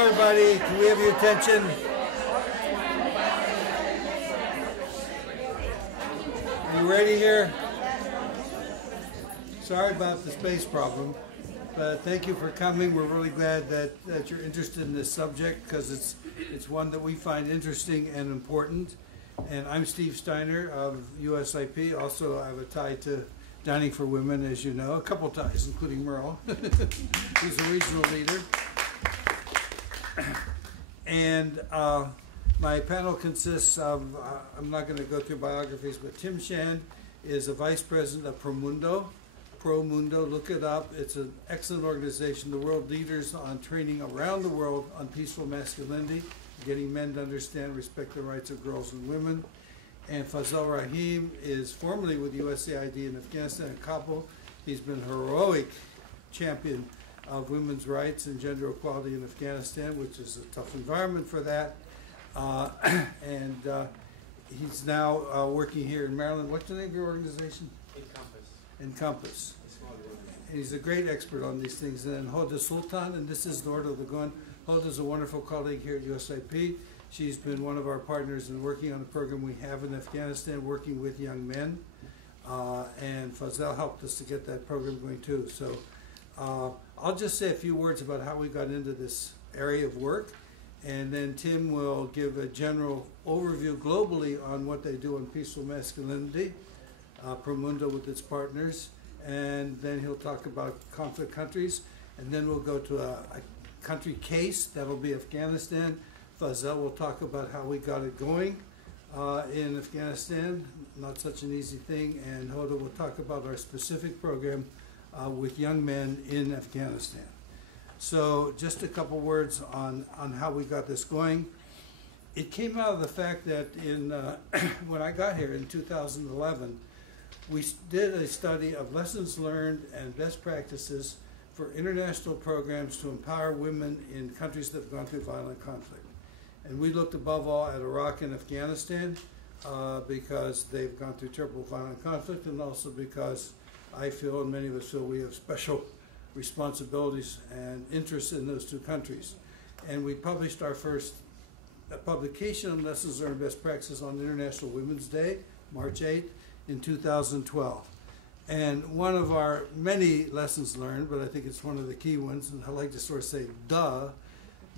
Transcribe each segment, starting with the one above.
everybody. Can we have your attention? Are you ready here? Sorry about the space problem, but thank you for coming. We're really glad that you're interested in this subject because it's one that we find interesting and important. And I'm Steve Steiner of USIP. Also, I have a tie to Dining for Women, as you know, a couple ties, including Merle, who's a regional leader. And my panel consists of, I'm not going to go through biographies, but Tim Shand is a vice president of Promundo. Promundo, look it up. It's an excellent organization, the world leaders on training around the world on peaceful masculinity, getting men to understand and respect the rights of girls and women. And Fazal Rahim is formerly with USAID in Afghanistan and Kabul. He's been a heroic champion of women's rights and gender equality in Afghanistan, which is a tough environment for that. He's now working here in Maryland. What's the name of your organization? Encompass. He's a great expert on these things. And then Hoda Sultan, and this is Lord of the Gun. Hoda's a wonderful colleague here at USIP. She's been one of our partners in working on a program we have in Afghanistan, working with young men. And Fazal helped us to get that program going too. So I'll just say a few words about how we got into this area of work. And then Tim will give a general overview globally on what they do on peaceful masculinity. Promundo with its partners, and then he'll talk about conflict countries, and then we'll go to a country case, that'll be Afghanistan. Fazal will talk about how we got it going in Afghanistan, not such an easy thing, and Hoda will talk about our specific program with young men in Afghanistan. So just a couple words on how we got this going. It came out of the fact that when I got here in 2011, we did a study of lessons learned and best practices for international programs to empower women in countries that have gone through violent conflict. And we looked above all at Iraq and Afghanistan because they've gone through terrible violent conflict, and also because I feel, and many of us feel, we have special responsibilities and interests in those two countries. And we published our first publication on lessons learned and best practices on International Women's Day, March 8th. In 2012. And one of our many lessons learned, but I think it's one of the key ones, and I like to sort of say,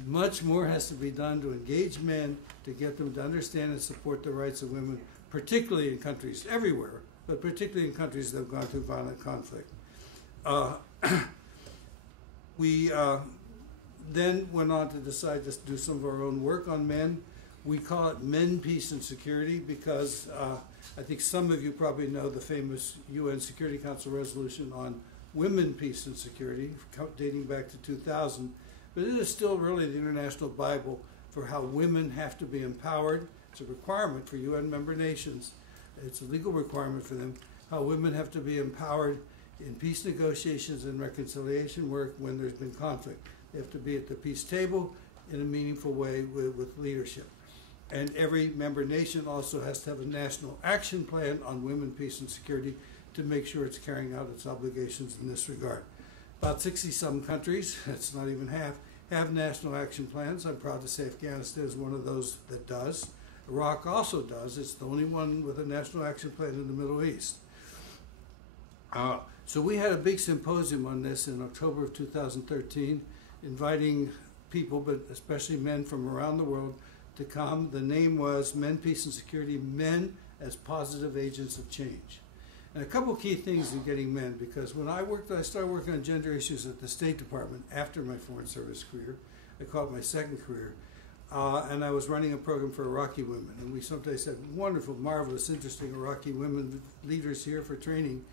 much more has to be done to engage men, to get them to understand and support the rights of women, particularly in countries everywhere, but particularly in countries that have gone through violent conflict. We then went on to decide to do some of our own work on men. We call it Men, Peace, and Security because I think some of you probably know the famous UN Security Council resolution on women, peace, and security, dating back to 2000. But it is still really the international Bible for how women have to be empowered. It's a requirement for UN member nations. It's a legal requirement for them, how women have to be empowered in peace negotiations and reconciliation work when there's been conflict. They have to be at the peace table in a meaningful way with leadership. And every member nation also has to have a national action plan on women, peace, and security to make sure it's carrying out its obligations in this regard. About 60-some countries, that's not even half, have national action plans. I'm proud to say Afghanistan is one of those that does. Iraq also does. It's the only one with a national action plan in the Middle East. So we had a big symposium on this in October of 2013, inviting people, but especially men from around the world, to come. The name was Men, Peace, and Security, Men as Positive Agents of Change. And a couple key things in getting men, because when I started working on gender issues at the State Department after my Foreign Service career. I call it my second career. And I was running a program for Iraqi women. And we sometimes had wonderful, marvelous, interesting Iraqi women leaders here for training.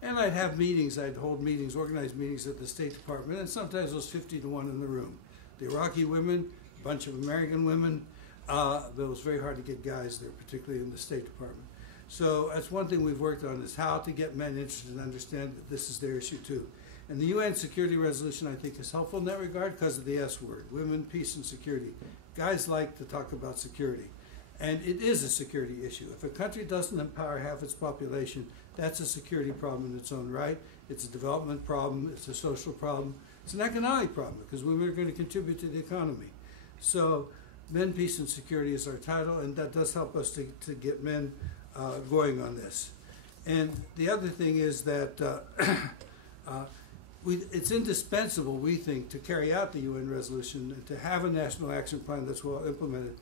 And I'd have meetings, I'd hold meetings, organize meetings at the State Department, and sometimes it was 50 to 1 in the room. The Iraqi women, a bunch of American women, but it was very hard to get guys there, particularly in the State Department. So that's one thing we've worked on, is how to get men interested and understand that this is their issue too. And the UN Security Resolution, I think, is helpful in that regard because of the S word, women, peace, and security. Guys like to talk about security. And it is a security issue. If a country doesn't empower half its population, that's a security problem in its own right. It's a development problem. It's a social problem. It's an economic problem because women are going to contribute to the economy. So Men, Peace, and Security is our title, and that does help us to get men going on this. And the other thing is that it's indispensable, we think, to carry out the UN resolution and to have a national action plan that's well implemented,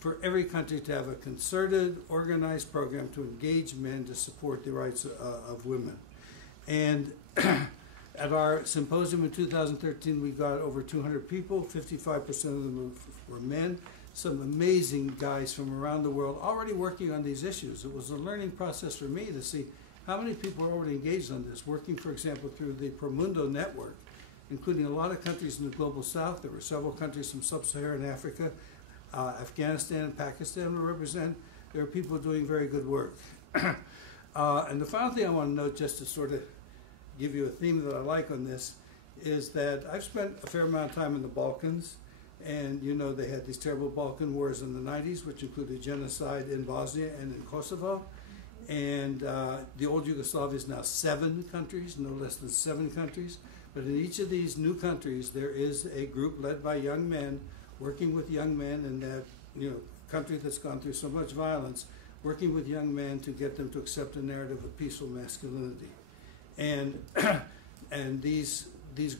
for every country to have a concerted, organized program to engage men to support the rights of women. And at our symposium in 2013, we got over 200 people, 55% of them were men, some amazing guys from around the world already working on these issues. It was a learning process for me to see how many people are already engaged on this, working, for example, through the Promundo network, including a lot of countries in the global south. There were several countries from sub-Saharan Africa, Afghanistan and Pakistan were represented. There are people doing very good work. And the final thing I want to note, just to sort of give you a theme that I like on this, is that I've spent a fair amount of time in the Balkans, and you know they had these terrible Balkan wars in the 90s, which included genocide in Bosnia and in Kosovo. And the old Yugoslavia is now 7 countries, no less than 7 countries. But in each of these new countries, there is a group led by young men, working with young men in that country that's gone through so much violence, working with young men to get them to accept a narrative of peaceful masculinity. And and these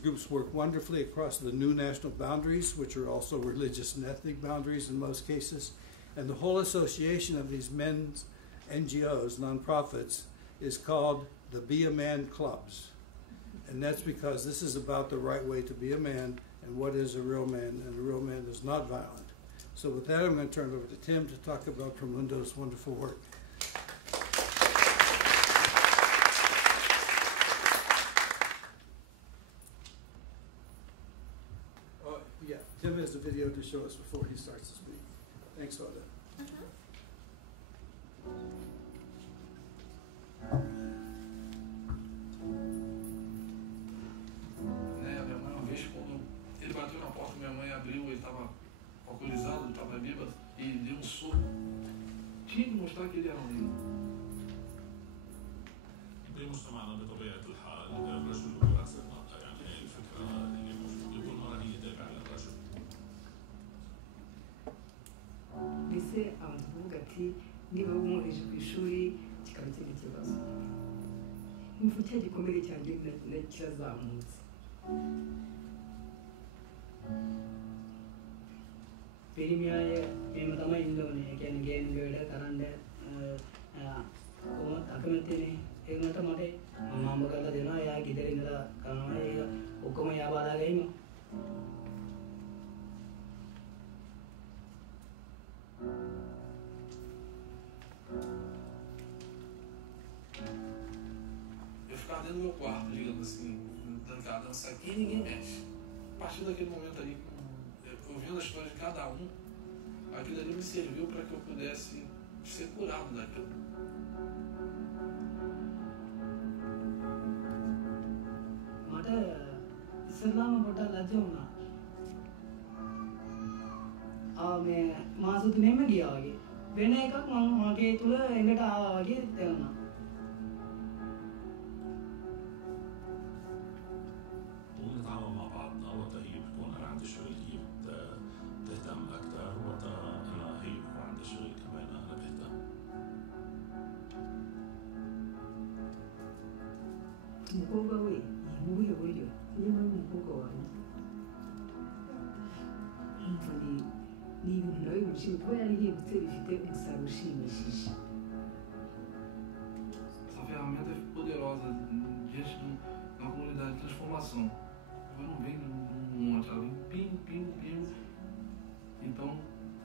groups work wonderfully across the new national boundaries, which are also religious and ethnic boundaries in most cases. And the whole association of these men's NGOs, nonprofits, is called the Be a Man Clubs. And that's because this is about the right way to be a man and what is a real man, and a real man is not violent. So with that, I'm going to turn it over to Tim to talk about Promundo's wonderful work. Yeah, Tim has the video to show us before he starts to speak. Thanks, Oda. Bateu na porta, minha mãe abriu, ele estava alcoolizado, ele estava bêbado e deu soco. Tinha que mostrar que ele era negro. بمجتمعنا بطبيعة الحال الرجل هو رأس المرأة، يعني الفكرة اللي موجودة والمرأة هي تابعة للرجل. mbese abantu kuvuga ati niba umwoheje ku ishuri kikaba kiri ikibazo, imvu cya gikomere cyanjye kirazamutse. Perimiyaya memang Indone can gain good current documentary egmata mate mama kala dena ya gidere indra kana hukuma ya bada gaima Eu ficava dentro do meu quarto, digamos assim, trancado, dançar aqui e ninguém mexe. A partir daquele momento ali, ouvindo a história de cada um, aquilo ali me serviu para que eu pudesse ser curado daquilo. mata Islam pota lajona me මාසුත් මෙහෙම ගියා වගේ වෙන එකක් මම මගේ තුල එන්නට ආවා වගේ දැනුණා. ونتعامل مع بعضنا وقتها هي بتكون أنا عندي شغل هي بتهتم أكثر، وقتها أنا هي بكون عندي شغل كمان أنا بهتم. umukobwa we yihuye buryo niba ari umukobwa wawe ni ibintu nawe bishimye kuba yarihindutse bifite umusaruro ushimishije. Essa ferramenta é poderosa diante de uma comunidade de transformação. Ela não vem de um monte, ela vem pingo, pingo, pingo. Então,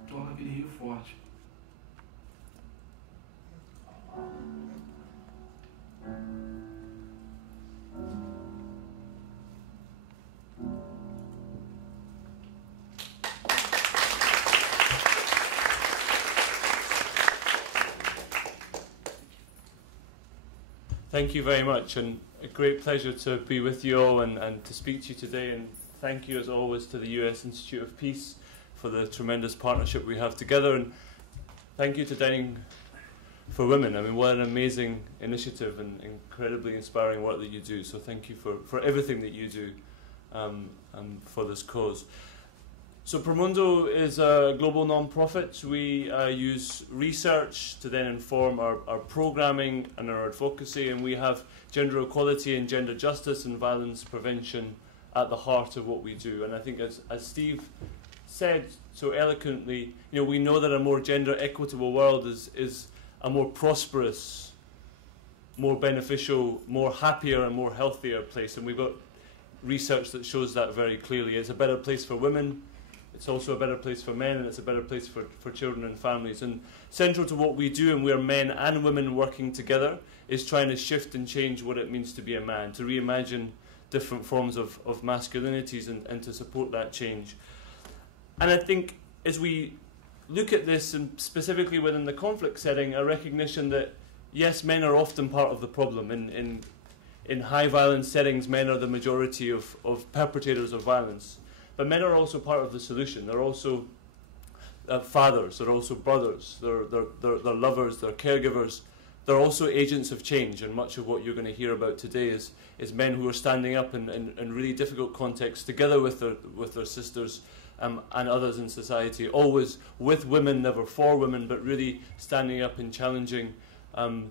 torna aquele rio forte. Thank you very much, and a great pleasure to be with you all and to speak to you today, and thank you as always to the US Institute of Peace for the tremendous partnership we have together, and thank you to Dining for Women. I mean, what an amazing initiative and incredibly inspiring work that you do, so thank you for everything that you do for this cause. So Promundo is a global non-profit. We use research to then inform our programming and our advocacy, and we have gender equality and gender justice and violence prevention at the heart of what we do. And I think as Steve said so eloquently, we know that a more gender equitable world is a more prosperous, more beneficial, more happier and more healthier place. And we've got research that shows that very clearly. It's a better place for women, it's also a better place for men, and it's a better place for children and families. And central to what we do, and we're men and women working together, is trying to shift and change what it means to be a man, to reimagine different forms of masculinities and to support that change. And I think as we look at this, and specifically within the conflict setting, a recognition that, yes, men are often part of the problem. In high violence settings, men are the majority of perpetrators of violence. But men are also part of the solution. They're also fathers, they're also brothers, they're lovers, they're caregivers. They're also agents of change, and much of what you're going to hear about today is men who are standing up in really difficult contexts together with their sisters and others in society, always with women, never for women, but really standing up and challenging the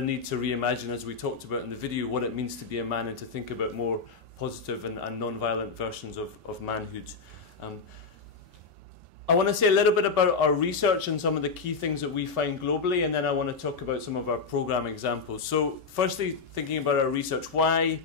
need to reimagine, as we talked about in the video, what it means to be a man and to think about more positive and non-violent versions of manhood. I want to say a little bit about our research and some of the key things that we find globally, and then I want to talk about some of our program examples. So firstly, thinking about our research, why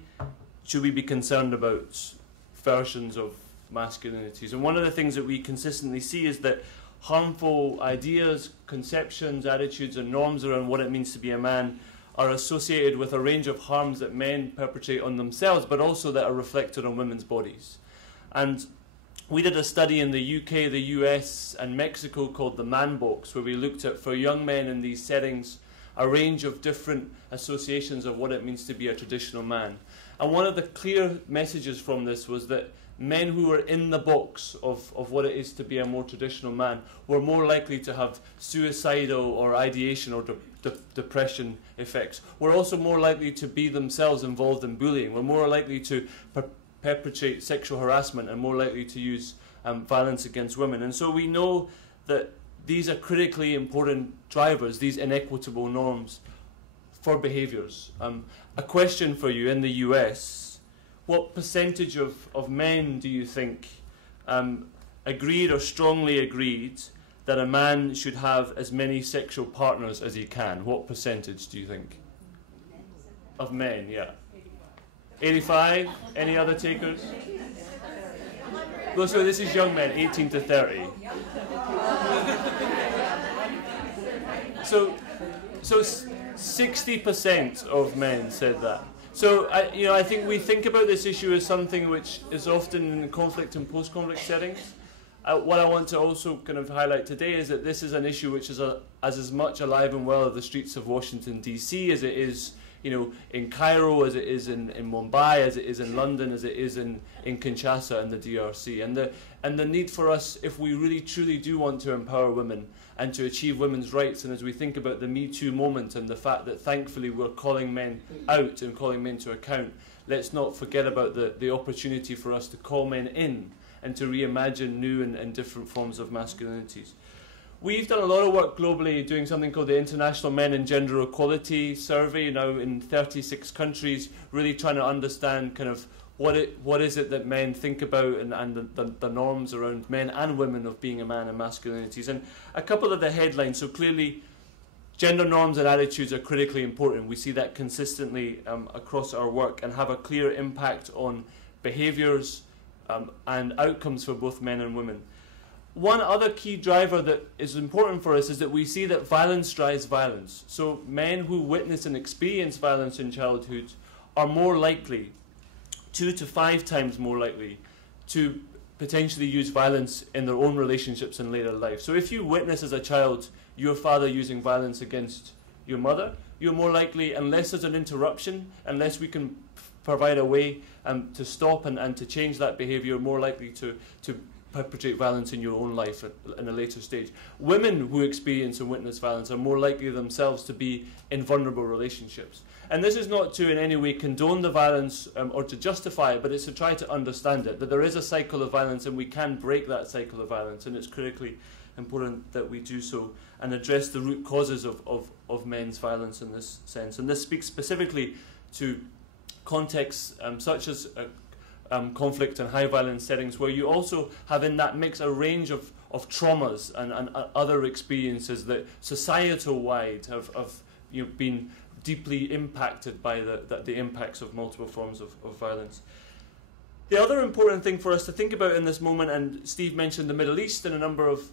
should we be concerned about versions of masculinities? And one of the things that we consistently see is that harmful ideas, conceptions, attitudes and norms around what it means to be a man are associated with a range of harms that men perpetrate on themselves, but also that are reflected on women's bodies. And we did a study in the UK, the US and Mexico called the Man Box, where we looked at, for young men in these settings, a range of different associations of what it means to be a traditional man. And one of the clear messages from this was that men who were in the box of what it is to be a more traditional man were more likely to have suicidal or ideation or depression effects. Were also more likely to be themselves involved in bullying. Were more likely to perpetrate sexual harassment and more likely to use violence against women. And so we know that these are critically important drivers, these inequitable norms for behaviours. A question for you: in the US, what percentage of men do you think agreed or strongly agreed that a man should have as many sexual partners as he can? What percentage do you think? Of men, yeah. 85? Any other takers? Well, so this is young men, 18 to 30. So 60% of men said that. So I think we think about this issue as something which is often in conflict and post-conflict settings. What I want to also kind of highlight today is that this is an issue which is as much alive and well of the streets of Washington DC as it is, in Cairo, as it is in Mumbai, as it is in London, as it is in Kinshasa and the DRC. And the need for us, if we really truly do want to empower women and to achieve women's rights, and as we think about the Me Too moment and the fact that thankfully we're calling men out and calling men to account, let's not forget about the opportunity for us to call men in and to reimagine new and different forms of masculinities. We've done a lot of work globally doing something called the International Men and Gender Equality Survey, now in 36 countries, really trying to understand kind of what is it that men think about and the norms around men and women of being a man and masculinities. And a couple of the headlines, so clearly gender norms and attitudes are critically important. We see that consistently across our work and have a clear impact on behaviours and outcomes for both men and women. One other key driver that is important for us is that we see that violence drives violence. So men who witness and experience violence in childhood are more likely, 2 to 5 times more likely, to potentially use violence in their own relationships in later life. So if you witness as a child your father using violence against your mother, you're more likely, unless there's an interruption, unless we can provide a way to stop and to change that behaviour, more likely to perpetrate violence in your own life in a later stage. Women who experience and witness violence are more likely themselves to be in vulnerable relationships. And this is not to in any way condone the violence or to justify it, but it's to try to understand it, that there is a cycle of violence and we can break that cycle of violence, and it's critically important that we do so and address the root causes of men's violence in this sense. And this speaks specifically to contexts such as conflict and high violence settings, where you also have in that mix a range of traumas and other experiences that societal-wide have been deeply impacted by the impacts of multiple forms of violence. The other important thing for us to think about in this moment, and Steve mentioned the Middle East in a number of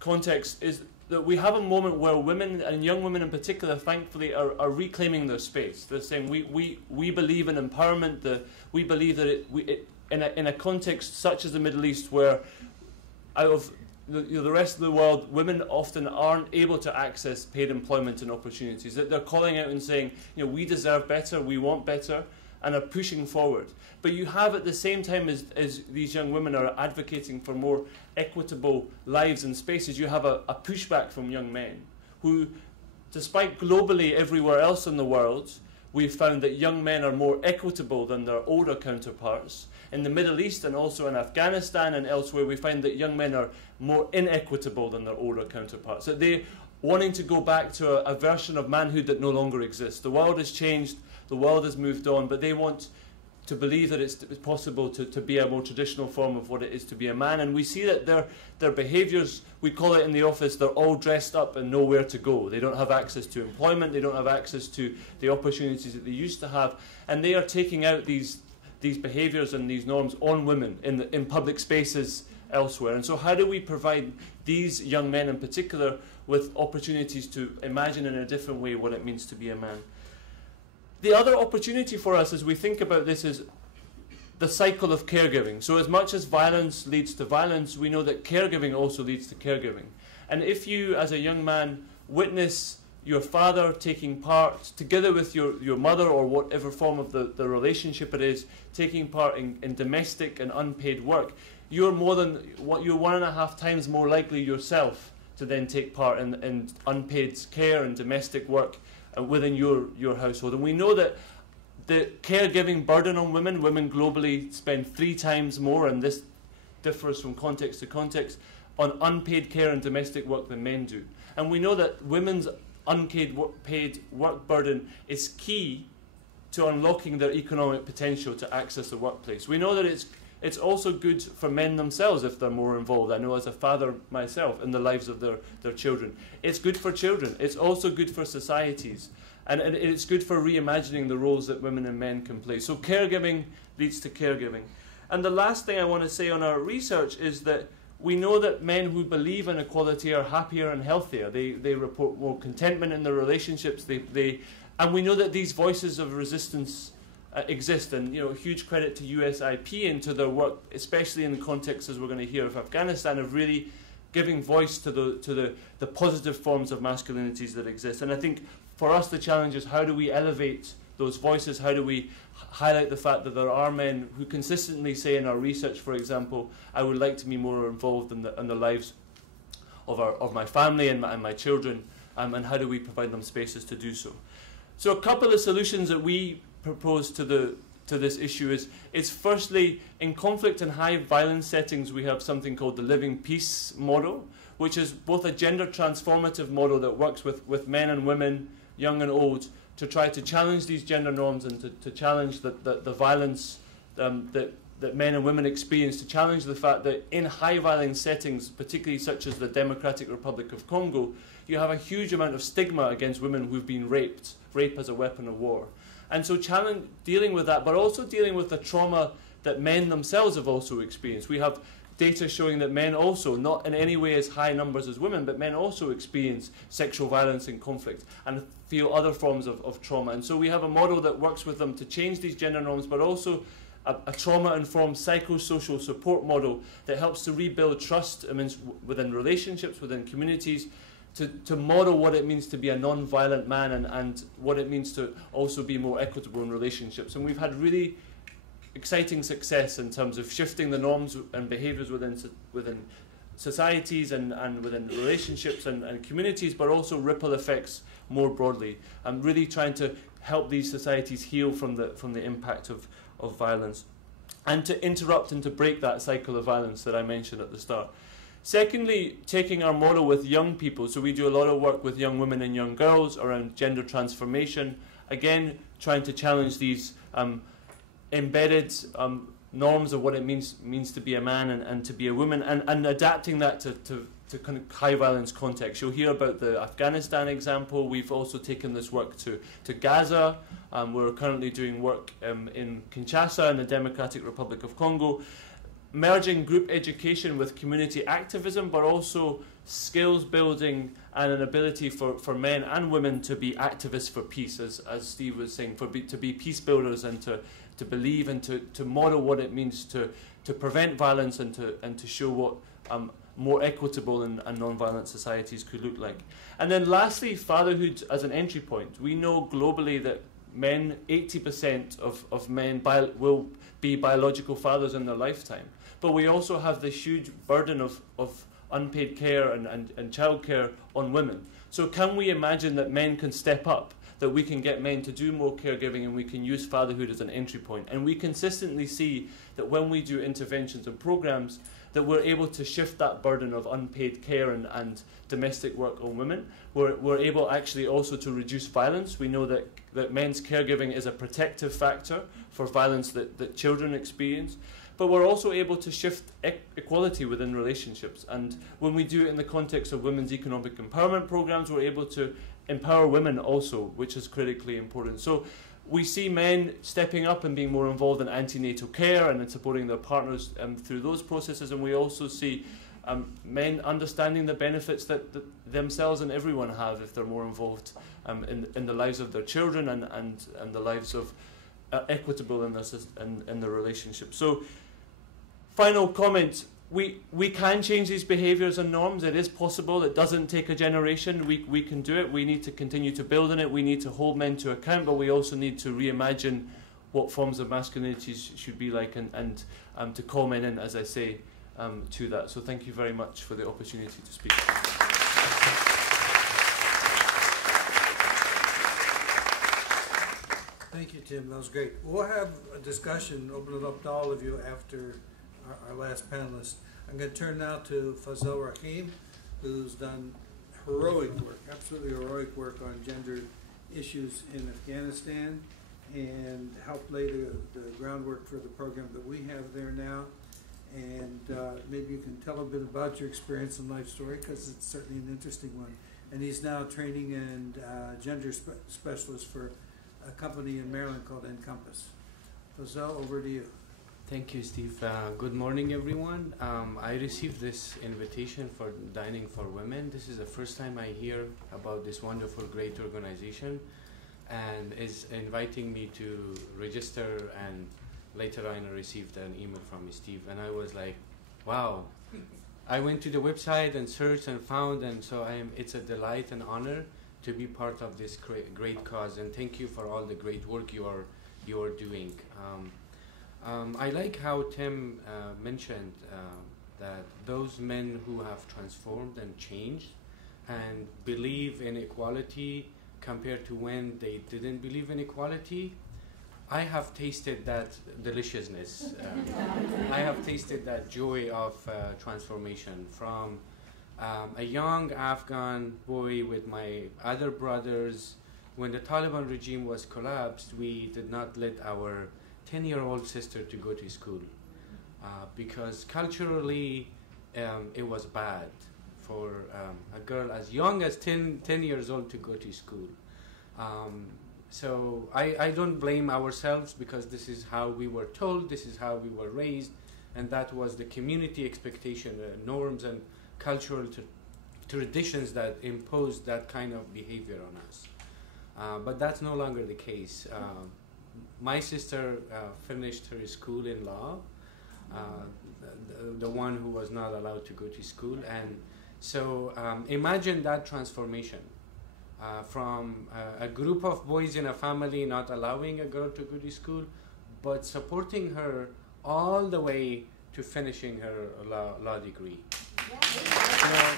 contexts, is that we have a moment where women, and young women in particular, thankfully, are reclaiming their space. They're saying, we believe in empowerment, we believe that in a context such as the Middle East, where out of the rest of the world, women often aren't able to access paid employment and opportunities. That they're calling out and saying, we deserve better, we want better, and are pushing forward. But you have, at the same time as these young women are advocating for more equitable lives and spaces, you have a pushback from young men who, despite globally everywhere else in the world, we've found that young men are more equitable than their older counterparts. In the Middle East and also in Afghanistan and elsewhere, we find that young men are more inequitable than their older counterparts. That they're wanting to go back to a version of manhood that no longer exists. The world has changed, the world has moved on, but they want to believe that it's possible to be a more traditional form of what it is to be a man. And we see that their behaviours, we call it in the office, they're all dressed up and nowhere to go. They don't have access to employment, they don't have access to the opportunities that they used to have, and they are taking out these behaviours and these norms on women in public spaces elsewhere. And so how do we provide these young men in particular with opportunities to imagine in a different way what it means to be a man? The other opportunity for us as we think about this is the cycle of caregiving. So as much as violence leads to violence, we know that caregiving also leads to caregiving. And if you, as a young man, witness your father taking part, together with your mother or whatever form of the relationship it is, taking part in domestic and unpaid work, you're 1.5 times more likely yourself to then take part in unpaid care and domestic work within your household. And we know that the caregiving burden on women globally spend 3 times more, and this differs from context to context, on unpaid care and domestic work than men do. And we know that women's unpaid work burden is key to unlocking their economic potential to access the workplace. We know that it's also good for men themselves if they're more involved. I know as a father myself in the lives of their children. It's good for children. It's also good for societies. And it's good for reimagining the roles that women and men can play. So caregiving leads to caregiving. And the last thing I want to say on our research is that we know that men who believe in equality are happier and healthier. They report more contentment in their relationships. And we know that these voices of resistance exist, and huge credit to USIP and to their work, especially in the context, as we're going to hear, of Afghanistan, of really giving voice to the positive forms of masculinities that exist. And I think for us the challenge is, how do we elevate those voices? How do we highlight the fact that there are men who consistently say in our research, for example, I would like to be more involved in the lives of my family and my children, and how do we provide them spaces to do so? So a couple of solutions that we propose to this issue is firstly, in conflict and high violence settings, we have something called the Living Peace model, which is both a gender transformative model that works with men and women, young and old, to try to challenge these gender norms and to challenge the violence that men and women experience, to challenge the fact that in high violence settings, particularly such as the Democratic Republic of Congo, you have a huge amount of stigma against women who've been raped, rape as a weapon of war. And so dealing with that, but also dealing with the trauma that men themselves have also experienced. We have data showing that men also, not in any way as high numbers as women, but men also experience sexual violence in conflict and feel other forms of trauma. And so we have a model that works with them to change these gender norms, but also a trauma-informed psychosocial support model that helps to rebuild trust within relationships, within communities, to model what it means to be a non-violent man and what it means to also be more equitable in relationships. And we've had really exciting success in terms of shifting the norms and behaviours within societies and within relationships and communities, but also ripple effects more broadly. I'm really trying to help these societies heal from the impact of violence, and to interrupt and to break that cycle of violence that I mentioned at the start. Secondly, taking our model with young people. So we do a lot of work with young women and young girls around gender transformation. Again, trying to challenge these embedded norms of what it means to be a man and to be a woman, and adapting that to kind of high violence context. You'll hear about the Afghanistan example. We've also taken this work to Gaza. We're currently doing work in Kinshasa in the Democratic Republic of Congo, merging group education with community activism, but also skills building and an ability for men and women to be activists for peace, as Steve was saying, to be peace builders and to believe and to model what it means to prevent violence and to show what more equitable and non-violent societies could look like. And then lastly, fatherhood as an entry point. We know globally that men, 80% of men will be biological fathers in their lifetime. But we also have the huge burden of unpaid care and childcare on women. So can we imagine that men can step up, that we can get men to do more caregiving, and we can use fatherhood as an entry point? And we consistently see that when we do interventions and programs, that we're able to shift that burden of unpaid care and domestic work on women. We're able actually also to reduce violence. We know that men's caregiving is a protective factor for violence that children experience. But we're also able to shift equality within relationships. And when we do it in the context of women's economic empowerment programs, we're able to empower women also, which is critically important. So we see men stepping up and being more involved in antenatal care and in supporting their partners through those processes. And we also see men understanding the benefits that themselves and everyone have if they're more involved in the lives of their children and the lives of equitable in the relationship. So, final comment, we can change these behaviours and norms. It is possible. It doesn't take a generation. We can do it. We need to continue to build on it. We need to hold men to account, but we also need to reimagine what forms of masculinities should be like and to call men in, as I say, to that. So thank you very much for the opportunity to speak. Thank you, Tim. That was great. We'll have a discussion, open it up to all of you after our last panelist. I'm going to turn now to Fazil Rahim, who's done heroic work, absolutely heroic work on gender issues in Afghanistan and helped lay the groundwork for the program that we have there now. And maybe you can tell a bit about your experience and life story, because it's certainly an interesting one. And he's now training and gender specialist for a company in Maryland called Encompass. Fazil, over to you. Thank you, Steve. Good morning, everyone. I received this invitation for Dining for Women. This is the first time I hear about this wonderful, great organization, and is inviting me to register, and later I received an email from Steve, and I was like, wow. I went to the website and searched and found, and so it's a delight and honor to be part of this great cause, and thank you for all the great work you are doing. I like how Tim mentioned that those men who have transformed and changed and believe in equality compared to when they didn't believe in equality, I have tasted that deliciousness. I have tasted that joy of transformation from a young Afghan boy with my other brothers. When the Taliban regime was collapsed, we did not let our 10-year-old sister to go to school because culturally it was bad for a girl as young as 10 years old to go to school. So I don't blame ourselves, because this is how we were told, this is how we were raised, and that was the community expectation, norms and cultural traditions that imposed that kind of behavior on us. But that's no longer the case. My sister finished her school in law, the one who was not allowed to go to school. And so imagine that transformation from a group of boys in a family not allowing a girl to go to school, but supporting her all the way to finishing her law degree. You know,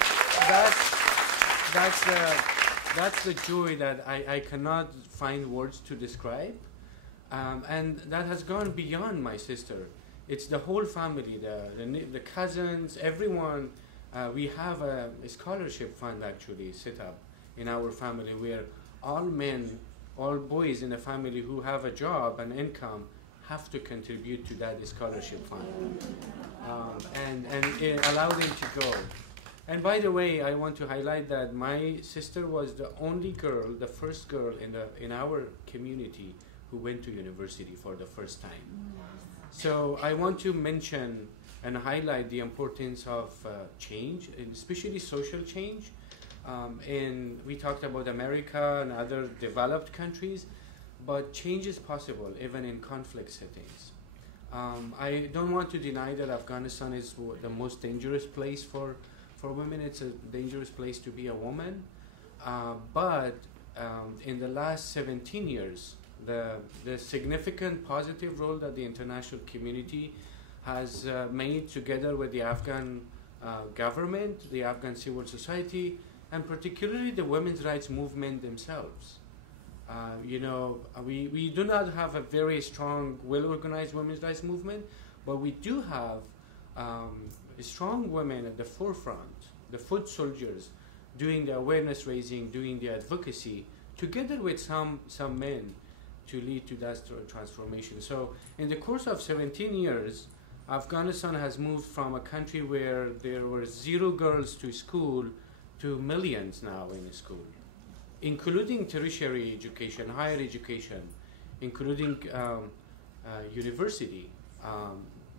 that's the joy that I cannot find words to describe, and that has gone beyond my sister. It's the whole family, the cousins, everyone. We have a scholarship fund actually set up in our family where all men, all boys in the family who have a job and income have to contribute to that scholarship fund, and allow them to go. And by the way, I want to highlight that my sister was the only girl, the first girl in our community who went to university for the first time. So I want to mention and highlight the importance of change, and especially social change. And we talked about America and other developed countries, but change is possible even in conflict settings. I don't want to deny that Afghanistan is the most dangerous place for women. It's a dangerous place to be a woman. But in the last 17 years, the significant positive role that the international community has made together with the Afghan government, the Afghan civil society, and particularly the women's rights movement themselves. You know, we do not have a very strong, well-organized women's rights movement, but we do have strong women at the forefront, the foot soldiers, doing the awareness raising, doing the advocacy, together with some men to lead to that transformation. So in the course of 17 years, Afghanistan has moved from a country where there were 0 girls to school to millions now in school, including tertiary education, higher education, including university.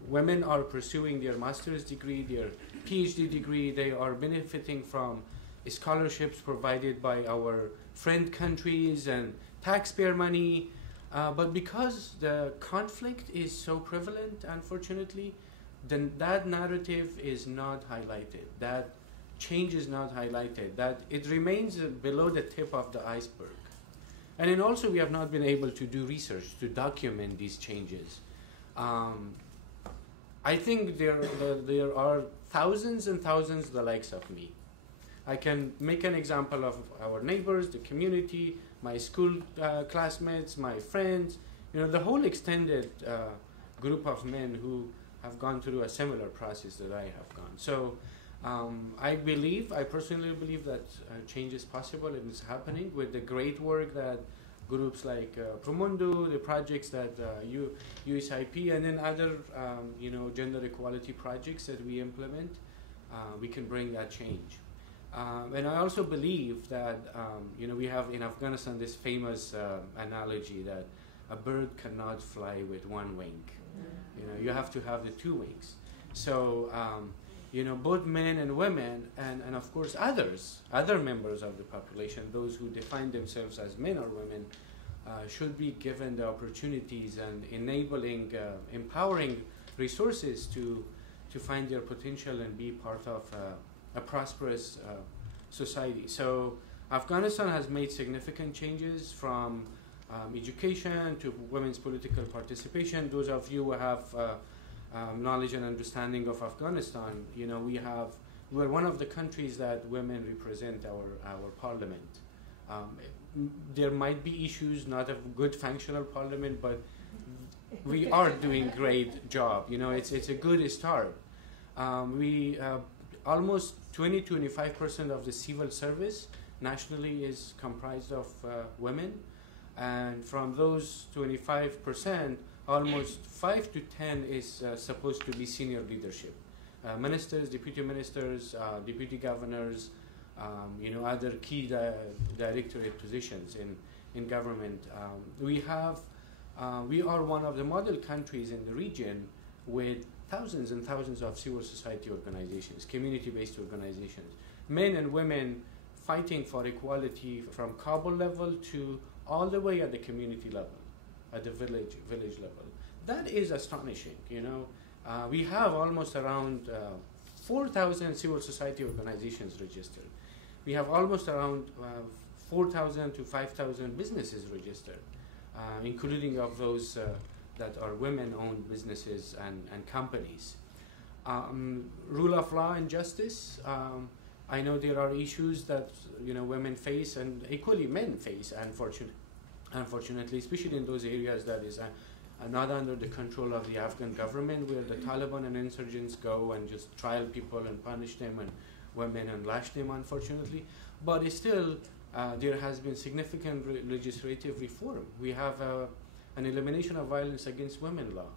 Women are pursuing their master's degree, their PhD degree. They are benefiting from scholarships provided by our friend countries and taxpayer money. But because the conflict is so prevalent, unfortunately, then that narrative is not highlighted. That change is not highlighted. That it remains below the tip of the iceberg. And then also we have not been able to do research to document these changes. I think there are thousands and thousands the likes of me. I can make an example of our neighbors, the community, my school classmates, my friends, you know, the whole extended group of men who have gone through a similar process that I have gone. So I personally believe that change is possible and it's happening with the great work that groups like Promundo, the projects that USIP, and then other you know, gender equality projects that we implement, we can bring that change. And I also believe that you know, we have in Afghanistan this famous analogy that a bird cannot fly with one wing. You know, you have to have the 2 wings. So you know, both men and women, and of course other members of the population, those who define themselves as men or women, should be given the opportunities and enabling, empowering resources to find their potential and be part of a prosperous society. So Afghanistan has made significant changes from education to women's political participation. Those of you who have knowledge and understanding of Afghanistan, you know, we're one of the countries that women represent our parliament. There might be issues, not a good functional parliament, but we are doing great job. You know, it's a good start. We almost 20-25% of the civil service nationally is comprised of women, and from those 25%, almost 5 to 10 is supposed to be senior leadership. Ministers, deputy ministers, deputy governors, you know, other key directorate positions in government. We are one of the model countries in the region with thousands and thousands of civil society organizations, community-based organizations, men and women fighting for equality from Kabul level to all the way at the community level, at the village level. That is astonishing, you know. We have almost around 4,000 civil society organizations registered. We have almost around 4,000 to 5,000 businesses registered, including of those that are women-owned businesses and companies. Rule of law and justice. I know there are issues that women face and equally men face, unfortunately, especially in those areas that is not under the control of the Afghan government, where the Taliban and insurgents go and just trial people and punish them and women and lash them, unfortunately. But still, there has been significant legislative reform. We have an elimination of violence against women law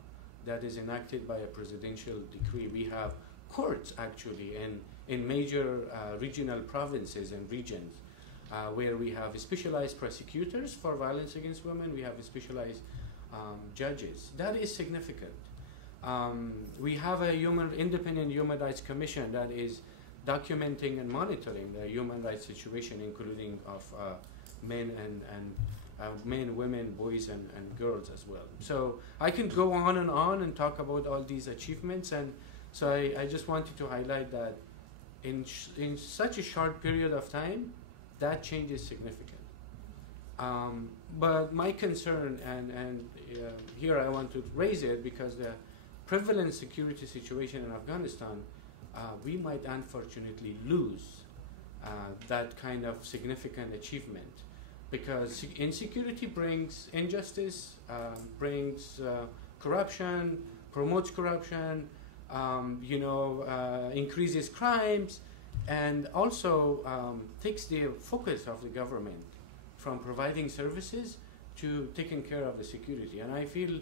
that is enacted by a presidential decree. We have courts actually in major regional provinces and regions where we have specialized prosecutors for violence against women. We have specialized judges. That is significant. We have a independent human rights commission that is documenting and monitoring the human rights situation, including of men and men, women, boys, and girls as well. So I can go on and talk about all these achievements, and so I just wanted to highlight that in such a short period of time, that change is significant. But my concern, and here I want to raise it, because the prevalent security situation in Afghanistan, we might unfortunately lose that kind of significant achievement, because insecurity brings injustice, brings corruption, promotes corruption, increases crimes, and also takes the focus of the government from providing services to taking care of the security. And I feel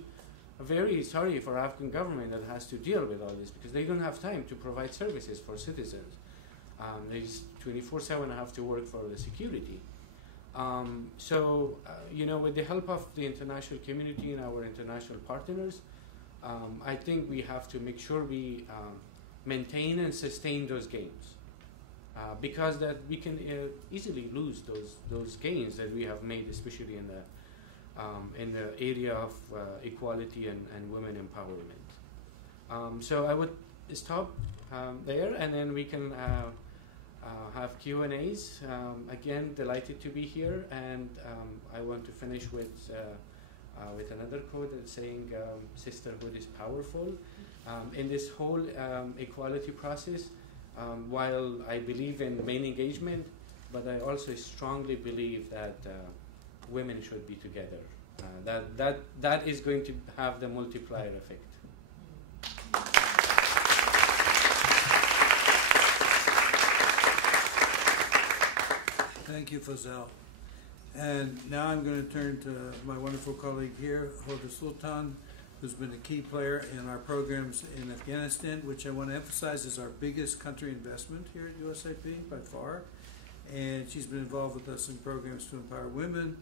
very sorry for Afghan government that has to deal with all this, because they don't have time to provide services for citizens. They just 24/7 have to work for the security. With the help of the international community and our international partners, I think we have to make sure we maintain and sustain those gains, because that we can easily lose those gains that we have made, especially in the area of equality and women empowerment. So I would stop there, and then we can have Q&As. Again, delighted to be here, and I want to finish with another quote that's saying, sisterhood is powerful. In this whole equality process, while I believe in main engagement, but I also strongly believe that women should be together. That is going to have the multiplier effect. Thank you, Fazal. And now I'm going to turn to my wonderful colleague here, Hoda Sultan, who's been a key player in our programs in Afghanistan, which I want to emphasize is our biggest country investment here at USIP by far. And she's been involved with us in programs to empower women,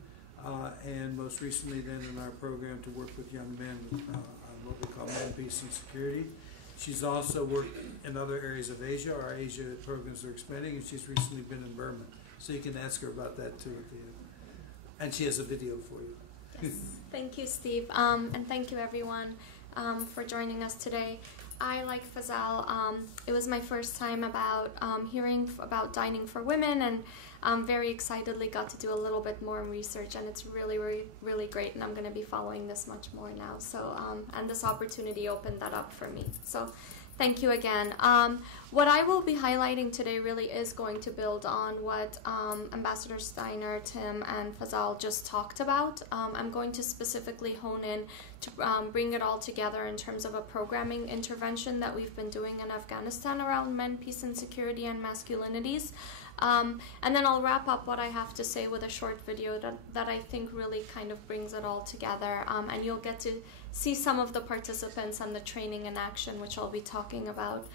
and most recently then in our program to work with young men on what we call Men, Peace, and Security. She's also worked in other areas of Asia. Our Asia programs are expanding, and she's recently been in Burma. So you can ask her about that too at the end. And she has a video for you. Yes. Thank you, Steve. And thank you, everyone, for joining us today. I, like Fazal, it was my first time hearing about Dining for Women, and very excitedly got to do a little bit more research, and it's really, really, really great, and I'm going to be following this much more now. So, and this opportunity opened that up for me. So thank you again. What I will be highlighting today really is going to build on what Ambassador Steiner, Tim, and Fazal just talked about. I'm going to specifically hone in to bring it all together in terms of a programming intervention that we've been doing in Afghanistan around men, peace, and security, and masculinities. And then I'll wrap up what I have to say with a short video that I think really kind of brings it all together. And you'll get to see some of the participants and the training in action, which I'll be talking about.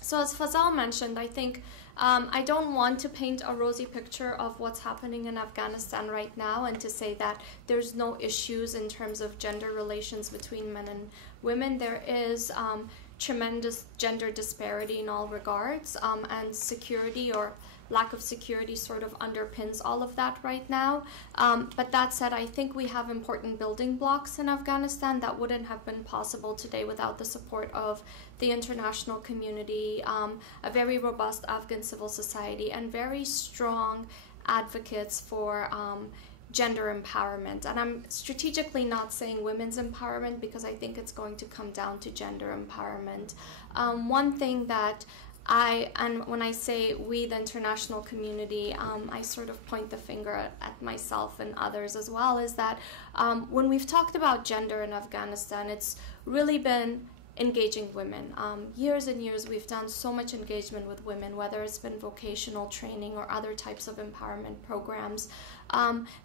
So as Fazal mentioned, I think I don't want to paint a rosy picture of what's happening in Afghanistan right now and to say that there's no issues in terms of gender relations between men and women. There is tremendous gender disparity in all regards, and security or lack of security sort of underpins all of that right now. But that said, I think we have important building blocks in Afghanistan that wouldn't have been possible today without the support of the international community, a very robust Afghan civil society, and very strong advocates for gender empowerment. And I'm strategically not saying women's empowerment because I think it's going to come down to gender empowerment. One thing that and when I say we, the international community, I sort of point the finger at myself and others as well, is that when we've talked about gender in Afghanistan, it's really been engaging women. Years and years we've done so much engagement with women, whether it's been vocational training or other types of empowerment programs,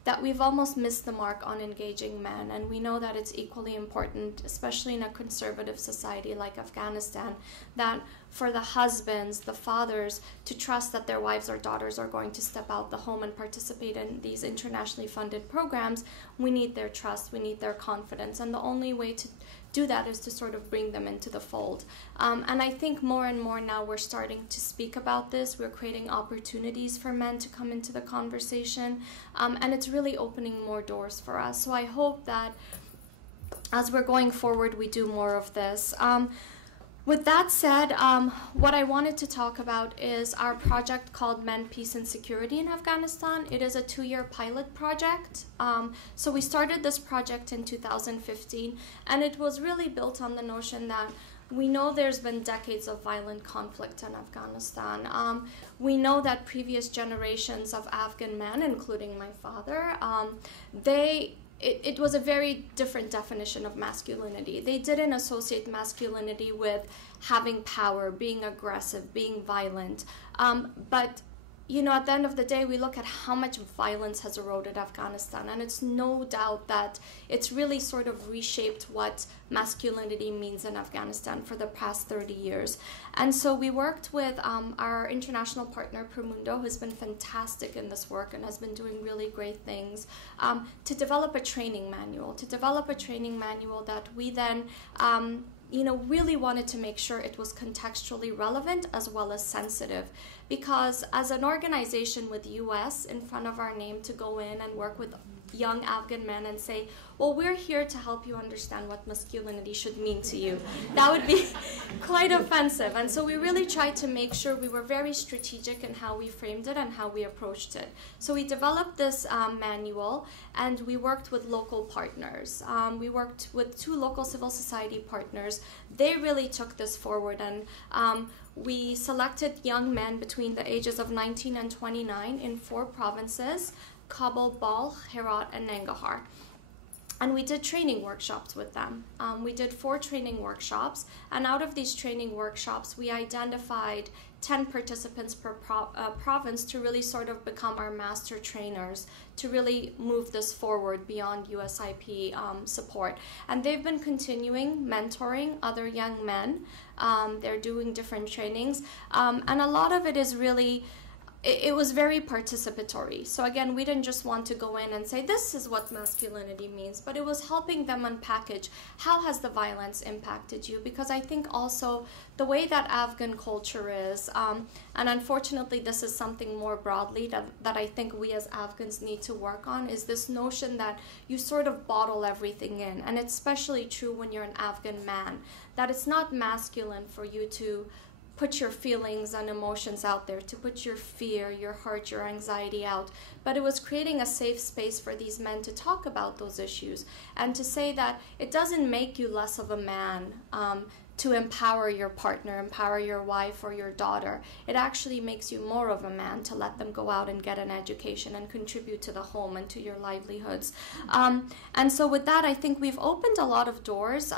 that we've almost missed the mark on engaging men. And we know that it's equally important, especially in a conservative society like Afghanistan, that for the husbands, the fathers, to trust that their wives or daughters are going to step out the home and participate in these internationally funded programs. We need their trust, we need their confidence, and the only way to do that is to sort of bring them into the fold. And I think more and more now we're starting to speak about this. We're creating opportunities for men to come into the conversation, and it's really opening more doors for us. So I hope that as we're going forward, we do more of this. With that said, what I wanted to talk about is our project called Men, Peace and Security in Afghanistan. It is a 2-year pilot project. So we started this project in 2015, and it was really built on the notion that we know there's been decades of violent conflict in Afghanistan. We know that previous generations of Afghan men, including my father, it was a very different definition of masculinity. They didn't associate masculinity with having power, being aggressive, being violent. But you know, at the end of the day, we look at how much violence has eroded Afghanistan, and it's no doubt that it's really sort of reshaped what masculinity means in Afghanistan for the past 30 years. And so we worked with our international partner, Promundo, who's been fantastic in this work and has been doing really great things, to develop a training manual, that we then really wanted to make sure it was contextually relevant as well as sensitive. Because as an organization with US in front of our name to go in and work with young Afghan men and say, well, we're here to help you understand what masculinity should mean to you, that would be quite offensive. And so we really tried to make sure we were very strategic in how we framed it and how we approached it. So we developed this manual, and we worked with local partners. We worked with 2 local civil society partners. They really took this forward, and we selected young men between the ages of 19 and 29 in 4 provinces: Kabul, Balkh, Herat, and Nangarhar. And we did training workshops with them. We did 4 training workshops, and out of these training workshops, we identified 10 participants per province to really sort of become our master trainers, to really move this forward beyond USIP support. And they've been continuing mentoring other young men. They're doing different trainings, and a lot of it is really, it was very participatory. So again, we didn't just want to go in and say, this is what masculinity means, but it was helping them unpackage, how has the violence impacted you? Because I think also the way that Afghan culture is, and unfortunately this is something more broadly that I think we as Afghans need to work on, is this notion that you sort of bottle everything in. And it's especially true when you're an Afghan man, that it's not masculine for you to put your feelings and emotions out there, to put your fear, your hurt, your anxiety out. But it was creating a safe space for these men to talk about those issues and to say that it doesn't make you less of a man to empower your partner, empower your wife or your daughter. It actually makes you more of a man to let them go out and get an education and contribute to the home and to your livelihoods. And so with that, I think we've opened a lot of doors.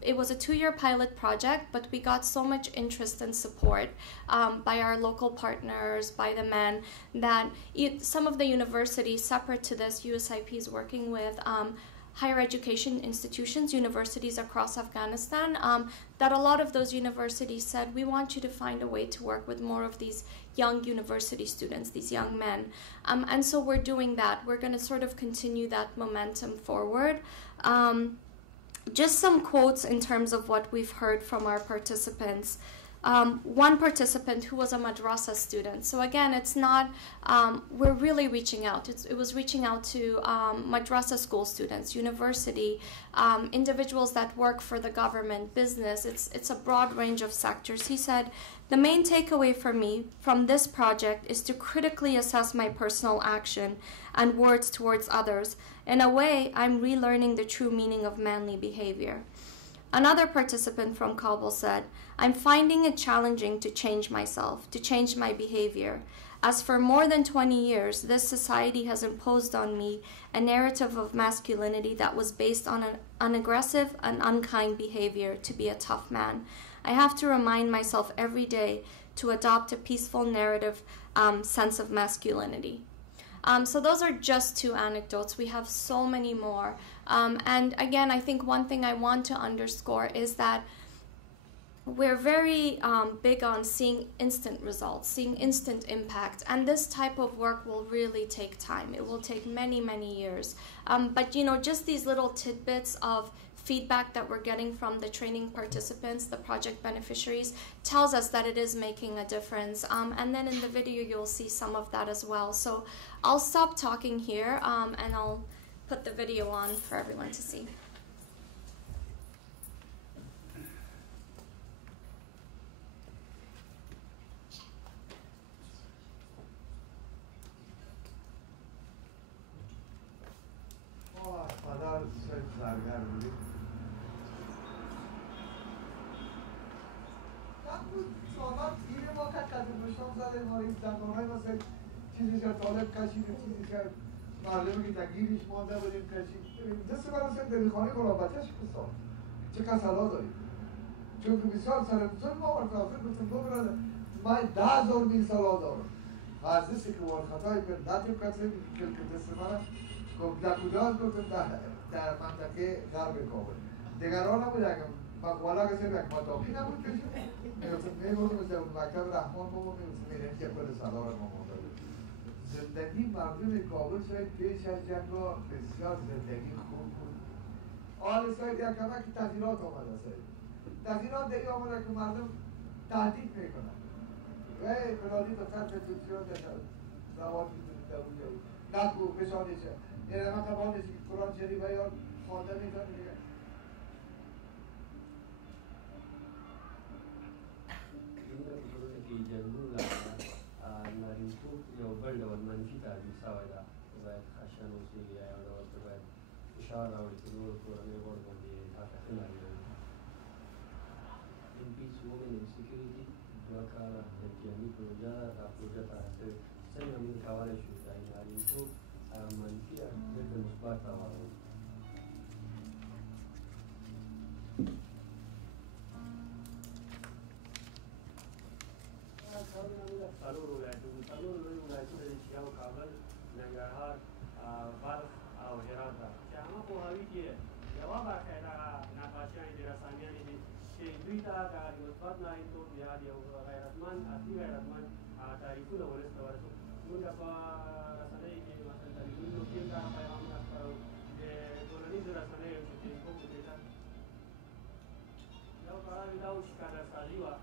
It was a 2-year pilot project, but we got so much interest and support by our local partners, by the men, that some of the universities separate to this, USIP is working with higher education institutions, universities across Afghanistan, that a lot of those universities said, we want you to find a way to work with more of these young university students, these young men. And so we're doing that. We're going to sort of continue that momentum forward. Just some quotes in terms of what we've heard from our participants. one participant who was a madrasa student. So again, it's not, we're really reaching out. It was reaching out to madrasa school students, university, individuals that work for the government, business. It's a broad range of sectors. He said, the main takeaway for me from this project is to critically assess my personal action and words towards others. In a way, I'm relearning the true meaning of manly behavior. Another participant from Kabul said, I'm finding it challenging to change myself, to change my behavior. As for more than 20 years, this society has imposed on me a narrative of masculinity that was based on an aggressive and unkind behavior, to be a tough man. I have to remind myself every day to adopt a peaceful narrative sense of masculinity. So those are just 2 anecdotes. We have so many more. And again, I think one thing I want to underscore is that we're very big on seeing instant results, seeing instant impact. And this type of work will really take time. It will take many, many years. But, you know, just these little tidbits of feedback that we're getting from the training participants, the project beneficiaries, tells us that it is making a difference. And then in the video, you'll see some of that as well. So I'll stop talking here and I'll put the video on for everyone to see. چیزی که طالب کشیده، چیزی که معلومه که تگیرش مانده بودیم کشید. دست برای سر دلیخانه گلابتش بسار چه کس حلا داریم چون که بسیار سر ظلم آورد آخر گفتم دو براده من 10,000 بیل سالا دارم از دستی که وار خطای پر نتیم کسی کل که دست من گفت در کجاست گفتم در منطقه غرب کابل دیگران نبود اگه مقوالا کسی به یک مطابی نبود کشید میگفتم از اون مکتب رحمان بابا میریم که پر سالا رو ما مانده زندگی مردم کابل شاید پیش از جنگ بسیار زندگی خوب بود. آل ساید یک کمک تغییرات آمده ساید. تغییرات دیگه آمده که مردم تهدید میکنن. وی فلانی تو خرف توسیون داشت. زواد میتونید در اونجا بود. نکو پشانش. این همه قبانش که قرآن شریفه یا خانده میکنه دیگه. یو بل ډول منفي تعبیر شوی ده باید خشن اوسېږي یا یو ډول ته باید فشار راوړي چې نور کورنۍ غوړ باندې تاته ښه معلوموي ان پیس وومن ان سیکیورټي 2 کاله امتحاني پروژه ده دا پروژه طرح شوې څنګه موږ کولی شو دا نارینتوب منفي بیرته مثبت ته واړوو څلور ولایتونه څلور لوی ولایتونه دي چې یو کابل ننګرهار بلخ او هرات ده چې هغه پوهوي چې یوه برخه یې دغه نقاشیانې دي رسامیانې دي چې دوی ته دغه د مثبت نارینتوب یا د یو غیرتمند اصلي غیرتمند تعریفونه ولس ته ورسوو موږ په رسنیو کې مثلا تلویزیونونو کې دغه پیغامونه خپروو د ټولنیزو رسنیو چې فیسبوک په ټویټر یو کار مې دا و چې کادرسازي وه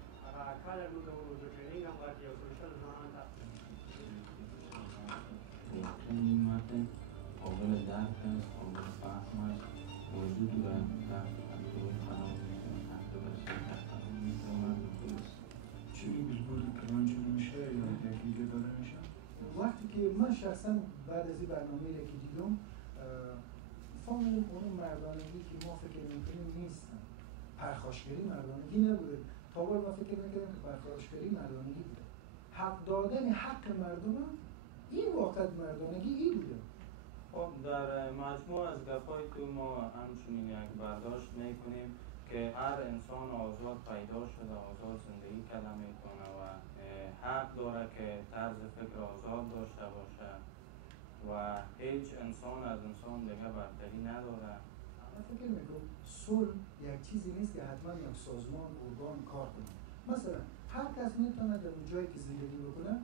کالر موږ د ټریننګ هم ورکړي او سوشل ځوانانو ته training maten, قابل درک است، قابل فهم است، وجود دارد در کنترل قرار می‌گیرد، تحت بسیار قرار می‌گیرد درست. چی بیلبورد کرانچه میشه یا تکلیف داده میشه؟ وقتی که من شخصا بعد از این برنامه را که دیدم فهمیدم اون مردانگی که ما فکر می‌کنیم نیستن. پرخاشگری مردانگی نبوده. تا بار ما فکر می‌کردیم که پرخاشگری مردانگی بوده. حق دادن حق مردم این واقعا مردانگی این بوده. خب در مجموع از گپای تو ما همچنین یک برداشت میکنیم که هر انسان آزاد پیدا شده، آزاد زندگی کرده میکنه و حق داره که طرز فکر آزاد داشته باشه و هیچ انسان از انسان دیگه برتری نداره. من فکر میکنم صلح یک چیزی نیست که حتما یک سازمان ارگان کار کنه. مثلا هر کس میتونه در اون جایی که زندگی بکنه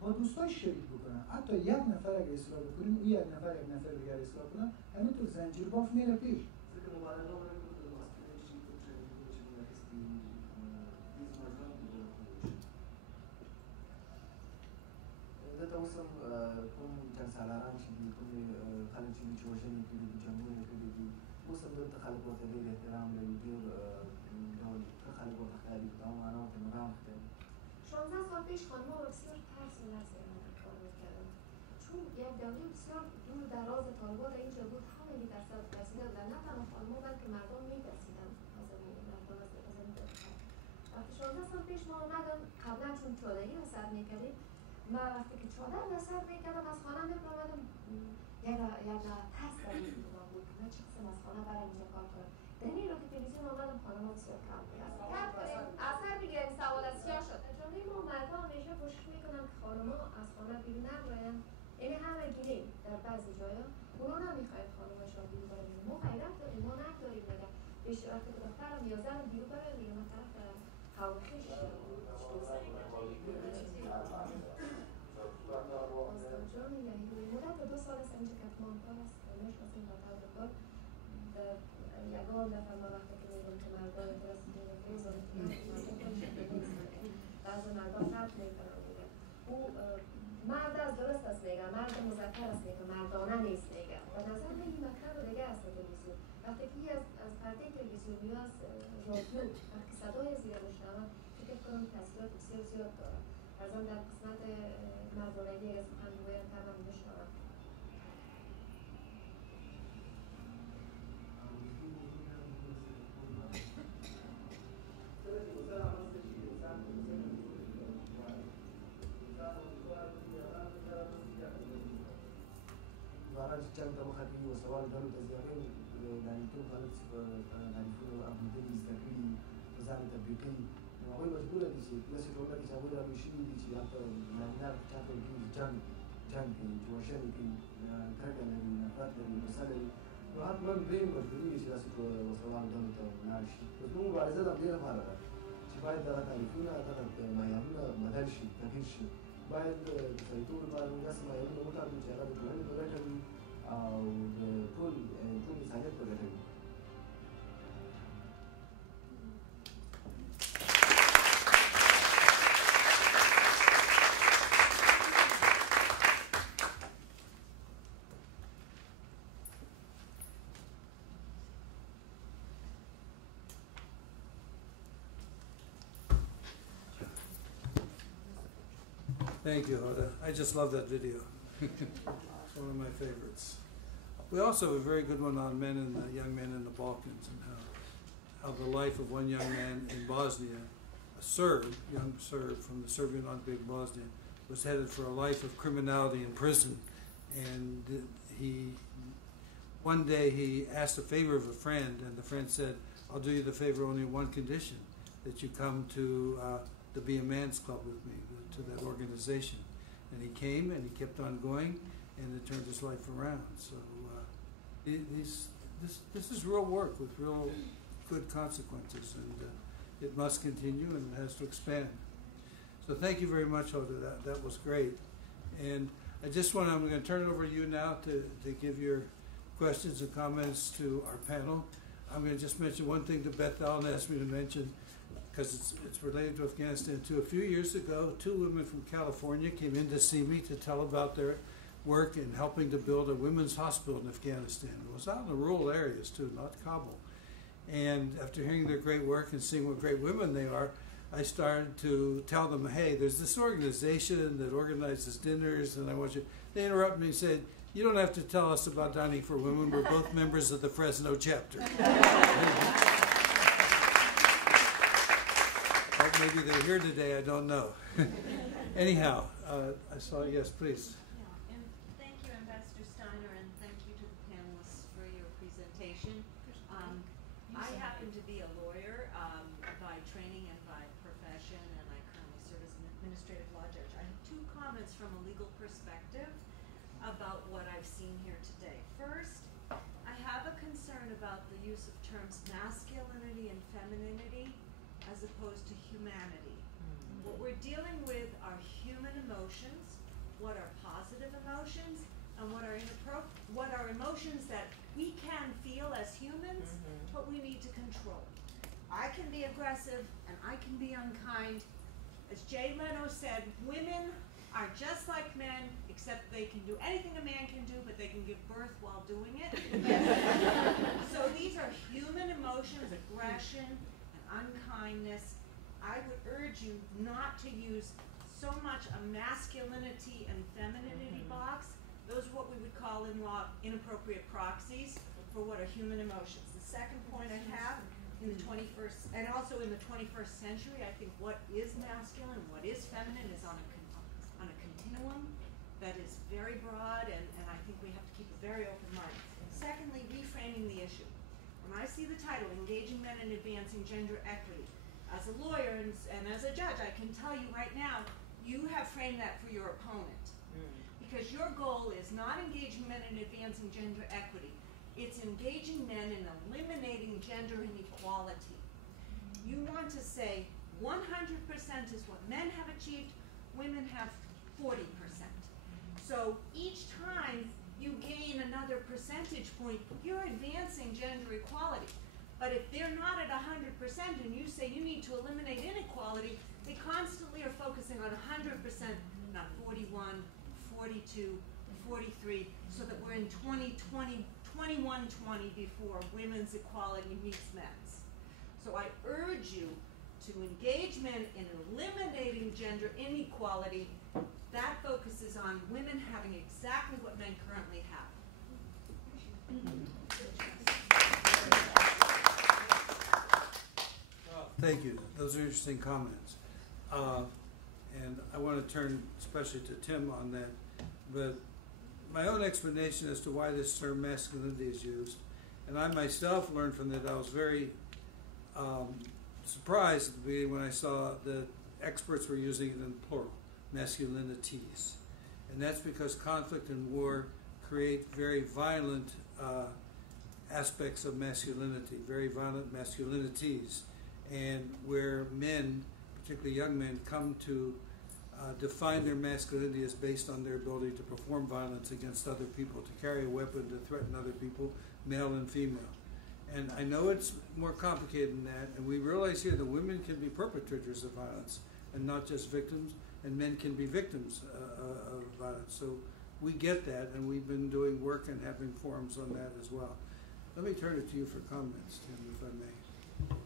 با دوستاش شریک بکنن. حتی یک نفر اگه اصلاح بکنیم اون یک نفر دیگر اصلاح کنن همینطور زنجیر باف میره پیش. کوم چند سالاران چې دي کوم خلک چې دي چې وژنې کړي دي جنګونه کړي دي اوس هم دلته خلک ورته ډېر احترام لري ډېر ډول ښه خلک ورته ښکاري په تمام معنا ورته نگاه می‌کنن 16 سال پیش خانم‌ها بسیار ترس و لرز کار می‌کردن چون یک دوره بسیار دور دراز طالبان در اینجا بود همه می‌ترسیدن و نه تنها خانم‌ها بلکه مردم می‌ترسیدن از این مردم از این وقتی 16 سال پیش ما آمدم قبلا چون چادری را سر می‌کردیم من وقتی که چادر را سر می‌کردم از خانه می‌آمدم یک ترس در این بود که من چه قسم از خانه برای اینجا کار کنم در این رو که تلویزیون آمدم خانم‌ها بسیار کم اثر می‌گیریم سوال از سیاه شد جامعه ما مردها همیشه کوشش میکنن که خانم‌ها از خانه بیرون نرن یعنی همه گیریم در بعضی جایا اونا نمیخواید خانم‌هاشون بیرون برن ما غیرت داریم ما نداریم دیگه بیشتر وقتی که دخترم یا زن بیرون برن دیگه من طرف دارم خوخیش جان یعنی مدت 2 سال است اینجا کتمان کار است نمی‌شناسیم تا تا در یگان دفعه ما وقتی که میگم که مردان درست بعض مردان فرق میکنن دیگه او مرد از درست است میگه مرد مذکر است میگه مردانه نیست میگه و نظر من این مطلب دیگه است تلویزیون وقتی که از پرده تلویزیونی از رادیو وقتی صدای زیر میشنوم فکر کنم تاثیرات بسیار زیاد داره از آن در قسمت مردانگی از سخنگویم تمام میشنوم باران چې چا ته وختي و سوال ډلو ته زیاتوي د نړیتوب خلک چې په تعریفونو اورېدلي زده کړي په ځان تطبیق کوي نو هغوی مجبوره دي چې داسې ټولنه کې چې هغوی رالوی شوي دي چې هلته نارینه چا ته ورکوي جنګ کوي چې وژنې کوي کرکه لري نفرت لري غصه لري نو حتما دوی مجبوري وي چې داسې وسوال ډلو ته ولاړ شي نو زموږ مبارزه د همدې لپاره ده چې باید دغه تعریفونه دغه معیارونه بدل شي تغییر شي باید د سړیتوب لپاره موږ داسې معیارونه وټاکو چې هغه د ټولنې په ګټه وي او د ټول انسانیت په ګټه وي Thank you, Hoda. I just love that video. One of my favorites. We also have a very good one on men and young men in the Balkans and how the life of one young man in Bosnia, a Serb, young Serb from the Serbian occupied Bosnia, was headed for a life of criminality in prison. And one day he asked a favor of a friend, and the friend said, "I'll do you the favor only on one condition, that you come to the Be a Man's Club with me, to that organization." And he came and he kept on going, and it turned his life around. So this is real work with real good consequences, and it must continue and it has to expand. So thank you very much, Hoda. That was great. And I'm going to turn it over to you now to give your questions and comments to our panel. I'm going to just mention one thing that Beth Allen asked me to mention, because it's related to Afghanistan too. A few years ago, 2 women from California came in to see me to tell about their work in helping to build a women's hospital in Afghanistan. It was out in the rural areas too, not Kabul. And after hearing their great work and seeing what great women they are, I started to tell them, hey, there's this organization that organizes dinners, and I want you. They interrupted me and said, "You don't have to tell us about Dining for Women. We're both members of the Fresno chapter." But maybe they're here today, I don't know. Anyhow, I saw, yes, please. Yeah, and thank you, Ambassador Steiner, and thank you to the panelists for your presentation. I happen to be a lawyer by training and by profession, and I currently serve as an administrative law judge. I have 2 comments from a legal perspective about what I've seen here today. First, I have a concern about the use of terms masculinity and femininity as opposed to humanity. What we're dealing with are human emotions, what are positive emotions, and what are emotions that we can feel as humans, but we need to control. I can be aggressive and I can be unkind. As Jay Leno said, women are just like men, except they can do anything a man can do, but they can give birth while doing it. So these are human emotions, aggression, and unkindness. I would urge you not to use so much a masculinity and femininity box. Those are what we would call in law inappropriate proxies for what are human emotions. The second point I have, in the 21st, and also in the 21st century, I think what is masculine, what is feminine is on a continuum that is very broad, and I think we have to keep a very open mind. Secondly, reframing the issue. When I see the title, Engaging Men in Advancing Gender Equity, as a lawyer and as a judge, I can tell you right now, you have framed that for your opponent. Because your goal is not engaging men in advancing gender equity. It's engaging men in eliminating gender inequality. You want to say 100% is what men have achieved, women have 40%. So each time you gain another percentage point, you're advancing gender equality. But if they're not at 100% and you say you need to eliminate inequality, they constantly are focusing on 100%, not 41, 42, 43, so that we're in 2120 before women's equality meets men's. So I urge you to engage men in eliminating gender inequality. That focuses on women having exactly what men currently have. Thank you. Those are interesting comments. And I want to turn especially to Tim on that. But my own explanation as to why this term masculinity is used, and I myself learned from that. I was very surprised at the beginning when I saw that experts were using it in plural, masculinities. And that's because conflict and war create very violent aspects of masculinity, very violent masculinities. And where men, particularly young men, come to define their masculinity as based on their ability to perform violence against other people, to carry a weapon, to threaten other people, male and female. And I know it's more complicated than that, and we realize here that women can be perpetrators of violence and not just victims, and men can be victims of violence. So we get that, and we've been doing work and having forums on that as well. Let me turn it to you for comments, Tim, if I may.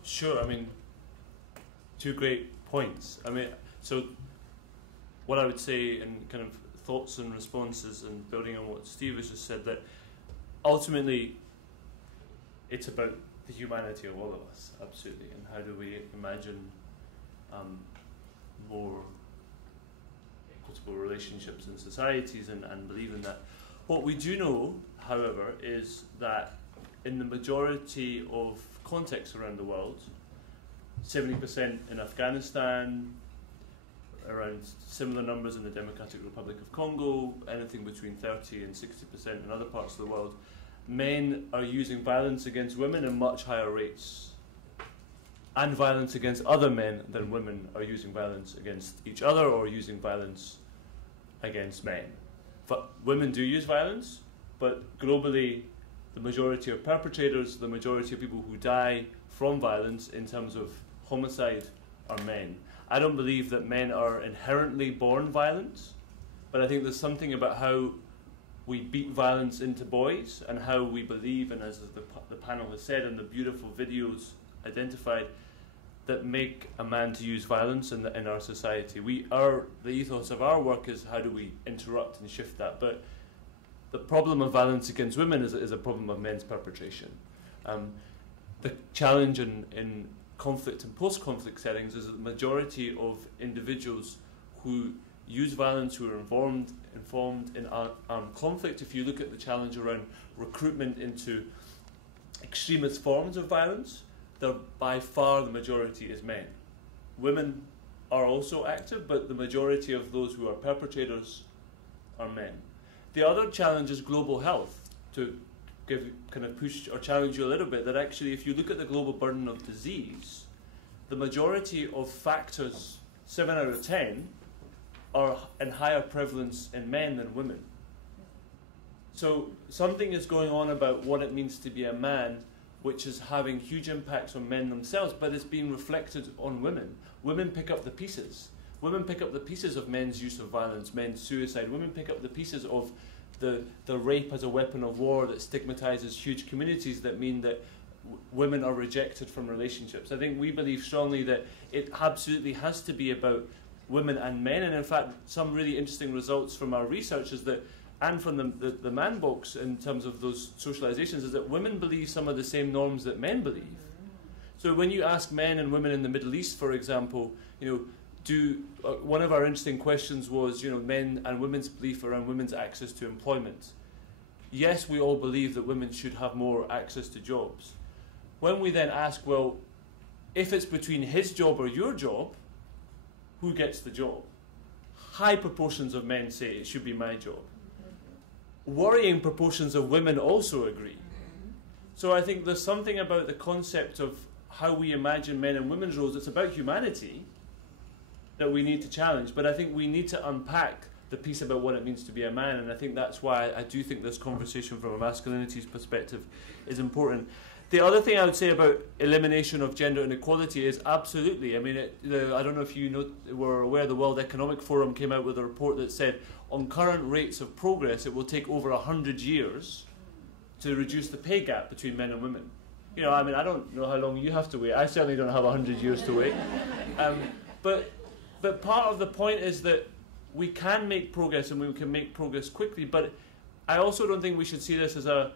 Sure. I mean, two great points. I mean, so what I would say in kind of thoughts and responses and building on what Steve has just said, that ultimately it's about the humanity of all of us, absolutely, and how do we imagine more equitable relationships in societies and believe in that. What we do know, however, is that in the majority of contexts around the world, 70% in Afghanistan, around similar numbers in the Democratic Republic of Congo, anything between 30 and 60% in other parts of the world, men are using violence against women in much higher rates, and violence against other men than women are using violence against each other or using violence against men. But women do use violence, but globally the majority of perpetrators, the majority of people who die from violence in terms of homicide are men. I don't believe that men are inherently born violent, but I think there's something about how we beat violence into boys and how we believe, and as the panel has said and the beautiful videos identified, that make a man to use violence in our society. The ethos of our work is how do we interrupt and shift that. But the problem of violence against women is a problem of men's perpetration. The challenge in conflict and post-conflict settings is that the majority of individuals who use violence, who are informed in armed conflict, if you look at the challenge around recruitment into extremist forms of violence, by far the majority is men. Women are also active, but the majority of those who are perpetrators are men. The other challenge is global health. To push or challenge you a little bit, that actually if you look at the global burden of disease, the majority of factors, 7 out of 10, are in higher prevalence in men than women. So something is going on about what it means to be a man, which is having huge impacts on men themselves, but it's being reflected on women. Women pick up the pieces. women pick up the pieces of men's use of violence, men's suicide. Women pick up the pieces of the rape as a weapon of war that stigmatizes huge communities that mean that women are rejected from relationships. I think we believe strongly that it absolutely has to be about women and men, and in fact some really interesting results from our research is that, and from the man box in terms of those socializations, is that women believe some of the same norms that men believe. So when you ask men and women in the Middle East, for example, one of our interesting questions was, men and women's belief around women's access to employment. Yes, we all believe that women should have more access to jobs. When we then ask, well, if it's between his job or your job, who gets the job? High proportions of men say it should be my job. Worrying proportions of women also agree. So I think there's something about the concept of how we imagine men and women's roles. It's about humanity that we need to challenge, but I think we need to unpack the piece about what it means to be a man, and I think that's why I do think this conversation from a masculinities perspective is important. The other thing I would say about elimination of gender inequality is absolutely, I mean, I don't know if you were aware, the World Economic Forum came out with a report that said on current rates of progress it will take over 100 years to reduce the pay gap between men and women. I mean, I don't know how long you have to wait. I certainly don't have 100 years to wait. But part of the point is that we can make progress and we can make progress quickly, but I also don't think we should see this as a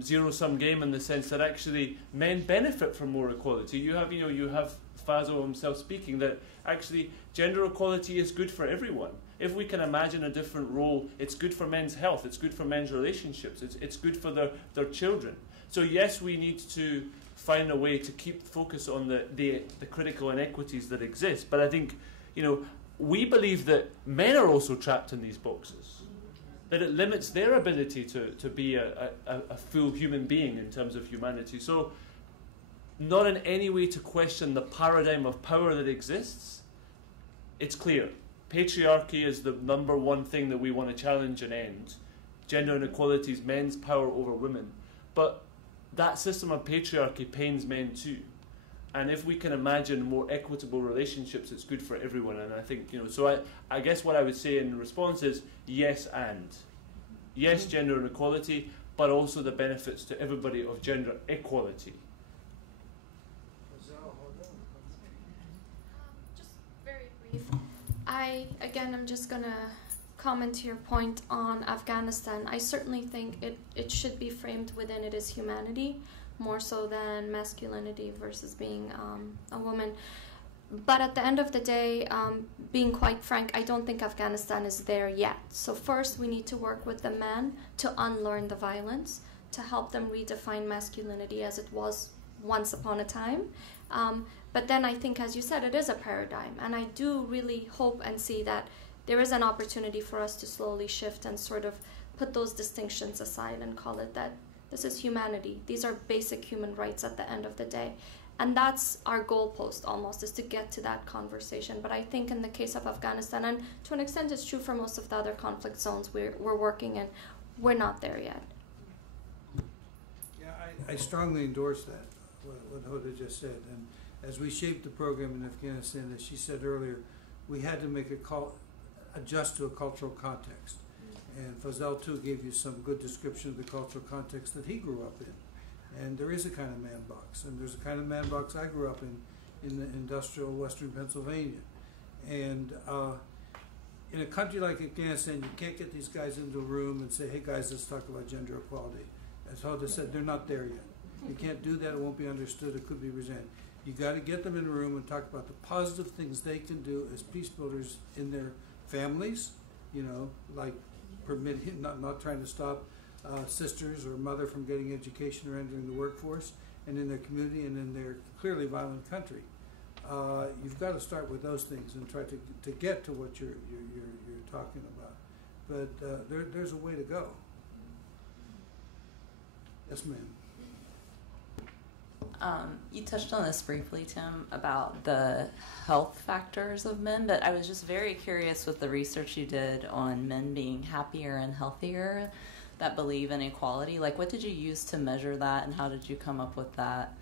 zero-sum game in the sense that actually men benefit from more equality. You have Fazo himself speaking that actually gender equality is good for everyone. If we can imagine a different role, it's good for men's health, it's good for men's relationships, it's good for their children. So yes, we need to find a way to keep focus on the critical inequities that exist. But I think, we believe that men are also trapped in these boxes, that it limits their ability to be a full human being in terms of humanity. So not in any way to question the paradigm of power that exists. It's clear. Patriarchy is the number one thing that we want to challenge and end. Gender inequality is men's power over women. But that system of patriarchy pains men too. And if we can imagine more equitable relationships, it's good for everyone. And I think, so I guess what I would say in response is yes and. Yes, gender inequality, but also the benefits to everybody of gender equality. Just very brief. I'm just going to comment to your point on Afghanistan. I certainly think it should be framed within it as humanity, more so than masculinity versus being a woman. But at the end of the day, being quite frank, I don't think Afghanistan is there yet. So first, we need to work with the men to unlearn the violence, to help them redefine masculinity as it was once upon a time. But then I think, as you said, it is a paradigm. And I do really hope and see that there is an opportunity for us to slowly shift and sort of put those distinctions aside and call it that this is humanity. These are basic human rights at the end of the day. And that's our goalpost almost, is to get to that conversation. But I think in the case of Afghanistan, and to an extent it's true for most of the other conflict zones we're working in, we're not there yet. Yeah, I strongly endorse that, what Hoda just said. And as we shaped the program in Afghanistan, as she said earlier, we had to make adjust to a cultural context. And Fazal too gave you some good description of the cultural context that he grew up in. And there is a kind of man box, and there's a kind of man box I grew up in the industrial western Pennsylvania. And in a country like Afghanistan, you can't get these guys into a room and say, hey guys, let's talk about gender equality. As Hoda said, they're not there yet. You can't do that, it won't be understood, it could be resented. You got to get them in a room and talk about the positive things they can do as peace builders in their families, like permitting, not trying to stop sisters or mother from getting education or entering the workforce, and in their community and in their clearly violent country. You've got to start with those things and try to get to what you're talking about. But there's a way to go. Yes, ma'am. You touched on this briefly, Tim, about the health factors of men, but I was just very curious with the research you did on men being happier and healthier that believe in equality. Like, what did you use to measure that, and how did you come up with that?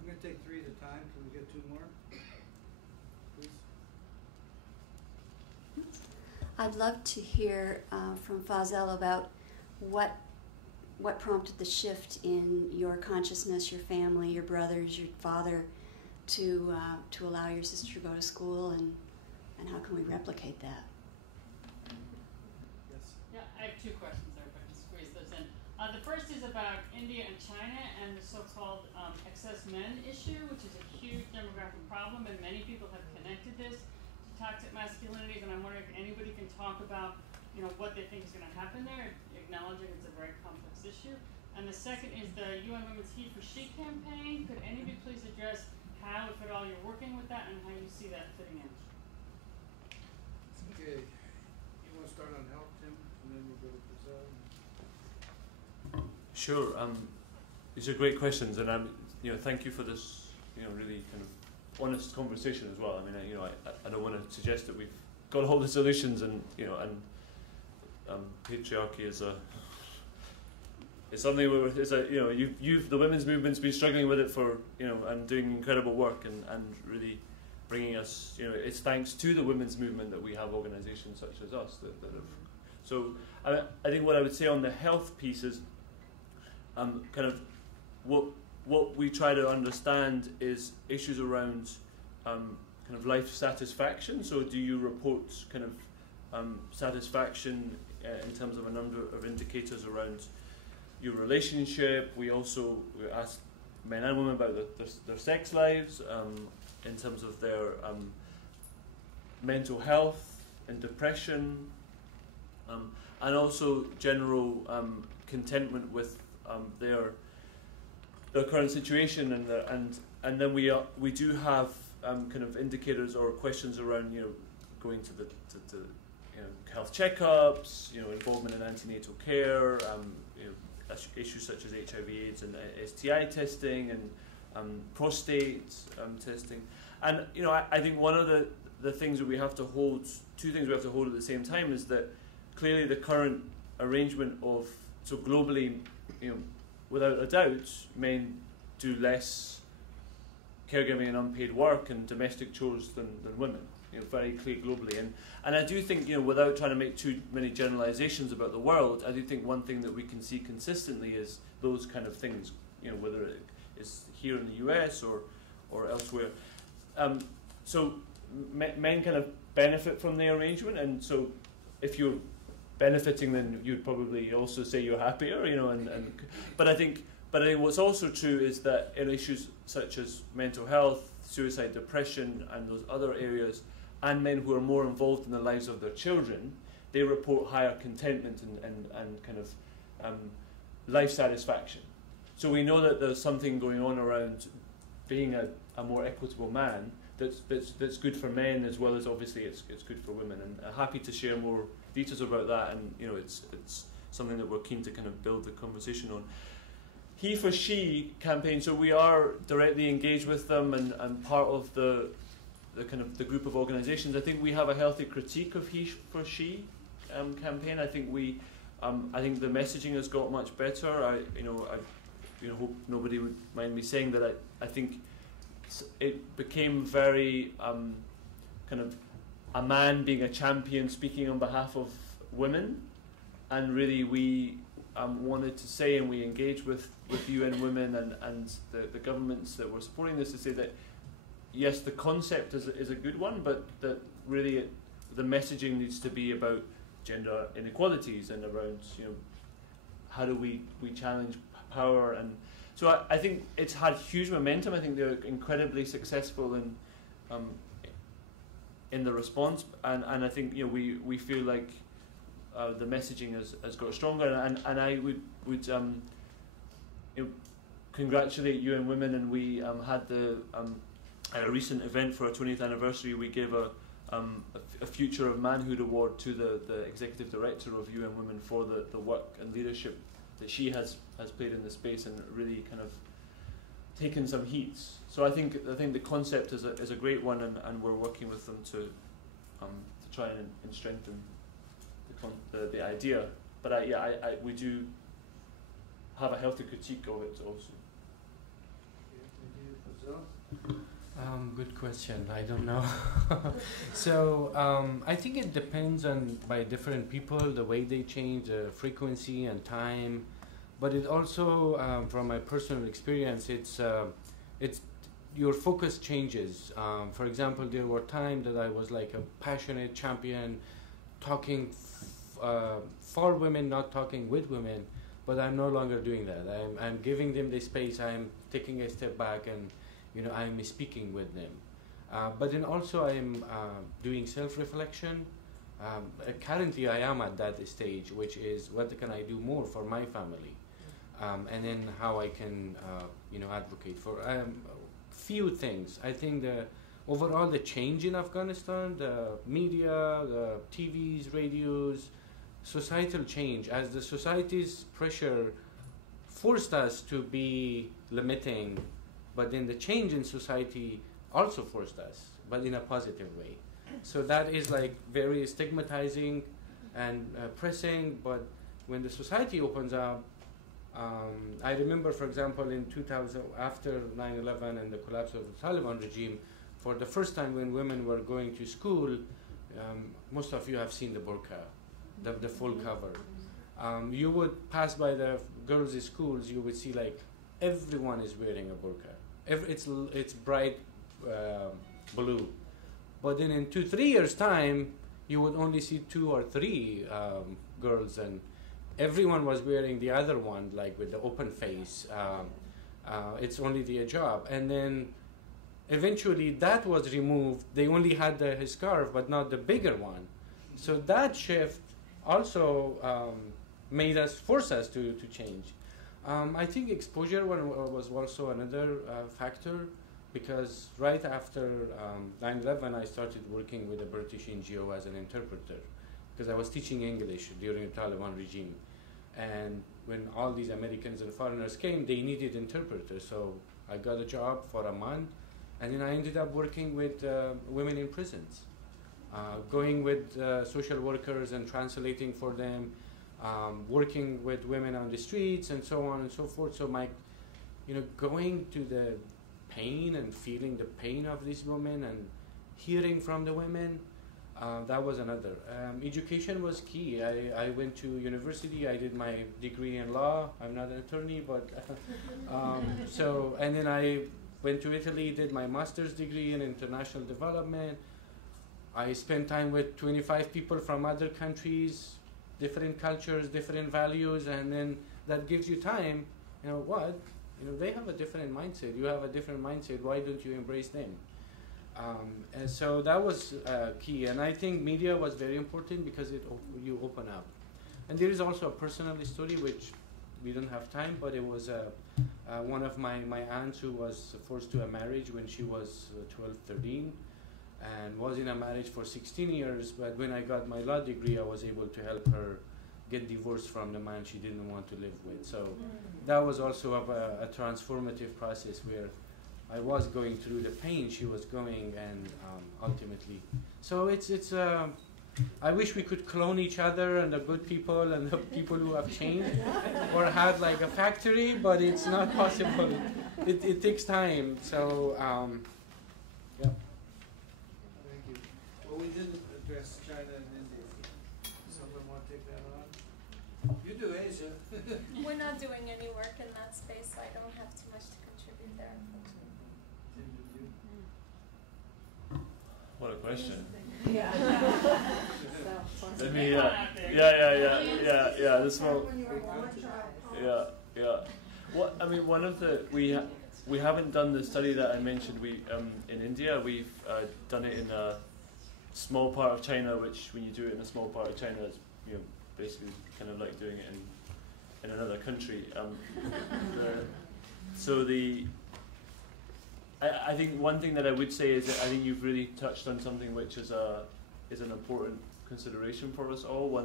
I'm going to take 3 at a time. Can we get 2 more? Please. I'd love to hear from Fazal about what prompted the shift in your consciousness, your family, your brothers, your father, to allow your sister to go to school, and how can we replicate that? Yeah, I have two questions there, if I can squeeze those in. The first is about India and China and the so-called excess men issue, which is a huge demographic problem, and many people have connected this to toxic masculinities, and I'm wondering if anybody can talk about, what they think is going to happen there, acknowledging it's a very complex issue. And the second is the UN Women's He for She campaign. Could anybody please address how, if at all, you're working with that and how you see that fitting in? Okay. You want to start on health, Tim, and then we'll go to Fazal? Sure. These are great questions, and thank you for this, really kind of honest conversation as well. I mean, I don't want to suggest that we've got all the solutions, and patriarchy is something where the women's movement's been struggling with it for and doing incredible work, and really bringing us, it's thanks to the women's movement that we have organisations such as us that have. So I think what I would say on the health piece is kind of what we try to understand is issues around kind of life satisfaction. So do you report kind of satisfaction in terms of a number of indicators around your relationship? We ask men and women about their sex lives, in terms of their mental health and depression, and also general contentment with their current situation, and then we do have kind of indicators or questions around going to the health checkups, involvement in antenatal care, issues such as HIV/AIDS and STI testing and prostate testing, and I think one of the things that we have to hold, two things we have to hold at the same time, is that clearly the current arrangement of, so globally, without a doubt, men do less caregiving and unpaid work and domestic chores than women, very clear globally. And I do think, without trying to make too many generalizations about the world, I do think one thing that we can see consistently is those kind of things, whether it is here in the US or elsewhere. So men kind of benefit from the arrangement, and so if you're benefiting, then you'd probably also say you're happier, but I think what's also true is that in issues such as mental health, suicide, depression, and those other areas, and men who are more involved in the lives of their children, they report higher contentment and kind of life satisfaction. So we know that there's something going on around being a more equitable man that's good for men, as well as obviously it's good for women. And I'm happy to share more details about that, and it's something that we're keen to kind of build the conversation on. He for She campaign, so we are directly engaged with them and part of the kind of the group of organisations. I think we have a healthy critique of He for She campaign. I think I think the messaging has got much better. I hope nobody would mind me saying that. I think it became very kind of a man being a champion, speaking on behalf of women, and really we wanted to say, and we engaged with UN Women and the governments that were supporting this, to say that yes, the concept is a good one, but that really the messaging needs to be about gender inequalities and around how do we challenge power. And so I think it's had huge momentum. I think they're incredibly successful in the response, and I think we feel like the messaging has got stronger, and I would congratulate UN Women, and we had at a recent event for our 20th anniversary, we gave a Future of Manhood Award to the executive director of UN Women for the work and leadership that she has played in the space, and really kind of taken some heat. So I think the concept is a great one, and we're working with them to try and strengthen the idea. But we do have a healthy critique of it also. Good question. I don't know. So I think it depends on by different people, the way they change, frequency and time. But it also, from my personal experience, it's your focus changes. For example, there were times that I was like a passionate champion, talking for women, not talking with women. But I'm no longer doing that. I'm giving them the space. I'm taking a step back and, I'm speaking with them. But then also I'm doing self-reflection. Currently I am at that stage, which is what can I do more for my family? And then how I can, advocate for few things. I think overall the change in Afghanistan, the media, the TVs, radios, societal change, as the society's pressure forced us to be limiting, but then the change in society also forced us, but in a positive way. So that is like very stigmatizing and pressing, but when the society opens up, I remember, for example, in 2000, after 9/11 and the collapse of the Taliban regime, for the first time when women were going to school, most of you have seen the burqa, the full cover. You would pass by the girls' schools, you would see like everyone is wearing a burqa. It's bright blue. But then in 2-3 years' time, you would only see 2 or 3 girls, and everyone was wearing the other one, like with the open face. It's only the hijab. And then eventually that was removed. They only had the scarf, but not the bigger one. So that shift also force us to change. I think exposure was also another factor, because right after 9/11 I started working with a British NGO as an interpreter, because I was teaching English during the Taliban regime. And when all these Americans and foreigners came, they needed interpreters. So I got a job for a month, and then I ended up working with women in prisons, going with social workers and translating for them, working with women on the streets and so on and so forth. So going to the pain and feeling the pain of these women and hearing from the women, that was another. Education was key. I went to university. I did my degree in law. I'm not an attorney, but and then I went to Italy, did my master's degree in international development. I spent time with 25 people from other countries, different cultures, different values, and then that gives you time. They have a different mindset. You have a different mindset. Why don't you embrace them? And so that was key. And I think media was very important because you open up. And there is also a personal story which we don't have time, but it was one of my aunts who was forced to a marriage when she was 12, 13, and was in a marriage for 16 years. But when I got my law degree, I was able to help her get divorced from the man she didn't want to live with. So that was also a transformative process where I was going through the pain she was going, and ultimately. So I wish we could clone each other, and the good people and the people who have changed, or had like a factory, but it's not possible. It takes time. So, yeah. Thank you. Well, we didn't address China and India. Someone want to take that on? You do Asia. We're not doing any work in that space, so I don't have too much to contribute there. What a question. Yeah. Let me, this one. Yeah. What I mean, one of the we haven't done the study that I mentioned. We in India we've done it in a small part of China, which when you do it in a small part of China, it's basically kind of like doing it in another country. I think one thing that I would say is that I think you've really touched on something which is an important consideration for us all.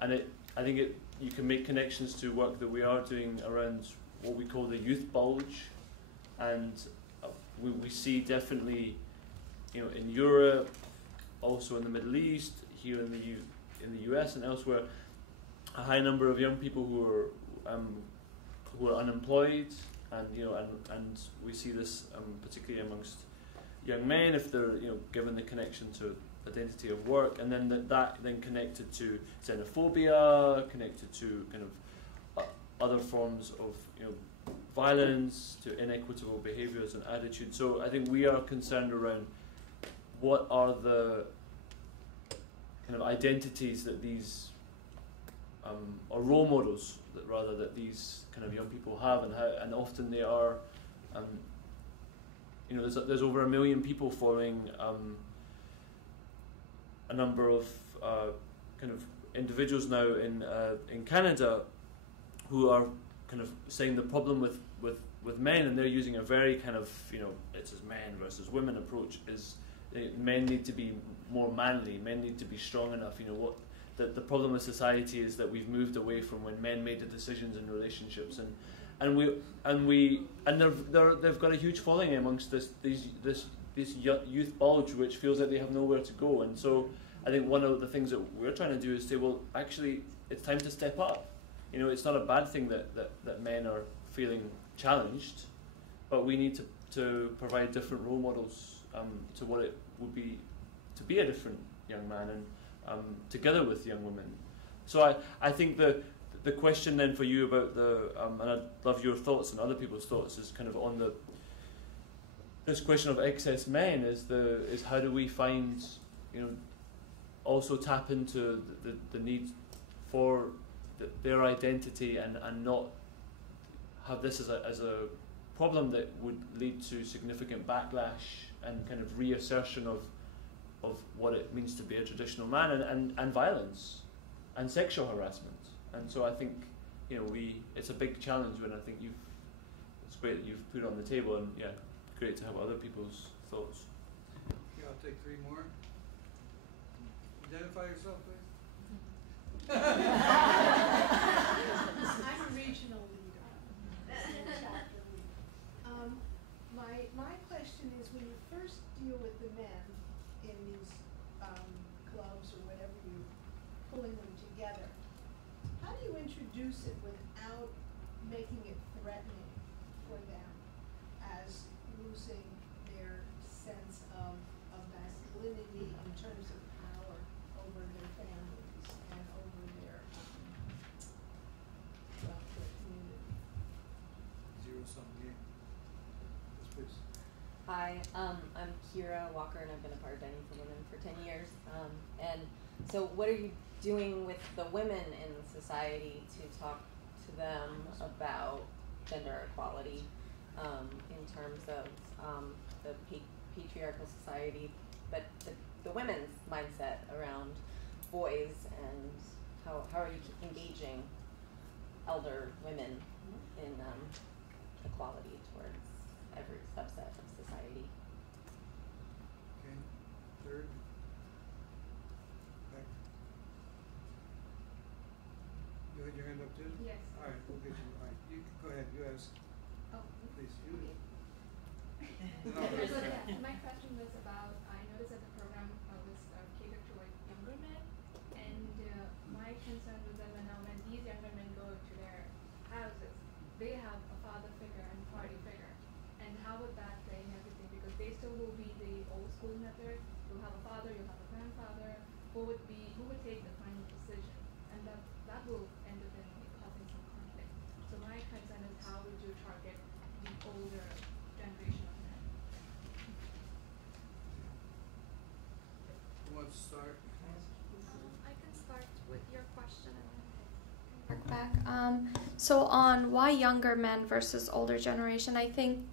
I think you can make connections to work that we are doing around what we call the youth bulge, and we see definitely, in Europe, also in the Middle East, here in the US and elsewhere, a high number of young people who are unemployed. And and we see this particularly amongst young men if they're given the connection to identity of work, and then that then connected to xenophobia, connected to kind of other forms of violence, to inequitable behaviours and attitudes. So I think we are concerned around what are the kind of identities that these or role models that these kind of young people have, and often they are there's over 1 million people following a number of kind of individuals now in Canada who are kind of saying the problem with men, and they're using a very kind of it's as men versus women approach, is men need to be more manly, men need to be strong enough. The problem with society is that we've moved away from when men made the decisions in relationships, and they've got a huge following amongst this youth bulge, which feels like they have nowhere to go. And so I think one of the things that we're trying to do is say, well, actually, it's time to step up. It's not a bad thing that men are feeling challenged, but we need to provide different role models to what it would be to be a different young man, and together with young women. So I think the question then for you about and I'd love your thoughts and other people's thoughts, is kind of on this question of excess men, is how do we find, also tap into the need for their identity, and not have this as a problem that would lead to significant backlash and kind of reassertion of what it means to be a traditional man, and violence and sexual harassment. And so I think it's a big challenge, and I think it's great that you've put it on the table, and great to have other people's thoughts. Okay, I'll take 3 more. Identify yourself, please. I'm a regional leader. My question is, when you first deal with the men in these clubs or whatever, you're pulling them together, how do you introduce it without making it threatening for them as losing their sense of masculinity in terms of power over their families and over their community? Zero-sum game. Yes, please. Hi, I'm Kira Walker, and I've been a part of Dining for Women for 10 years. And so what are you doing with the women in society to talk to them about gender equality in terms of the patriarchal society, but the women's mindset around boys, and how are you engaging elder women in equality towards every subset of society? Okay, third. Back. You had your hand up too? Yes. All right, we'll get you. All right, you go ahead. You ask. Oh, please. You. So my question was about, I noticed that the program was catered toward younger men, and my concern was that when these younger men go to their houses, they have a father figure and party figure, and how would that play in everything? Because they still will be the old school method. You'll have a father, you'll have a grandfather. Who would take the final decision, and that will end up in causing some conflict. So my concern is, how would you target the older generation of men? Who wants to start? I can start with your question and then work back. So on why younger men versus older generation, I think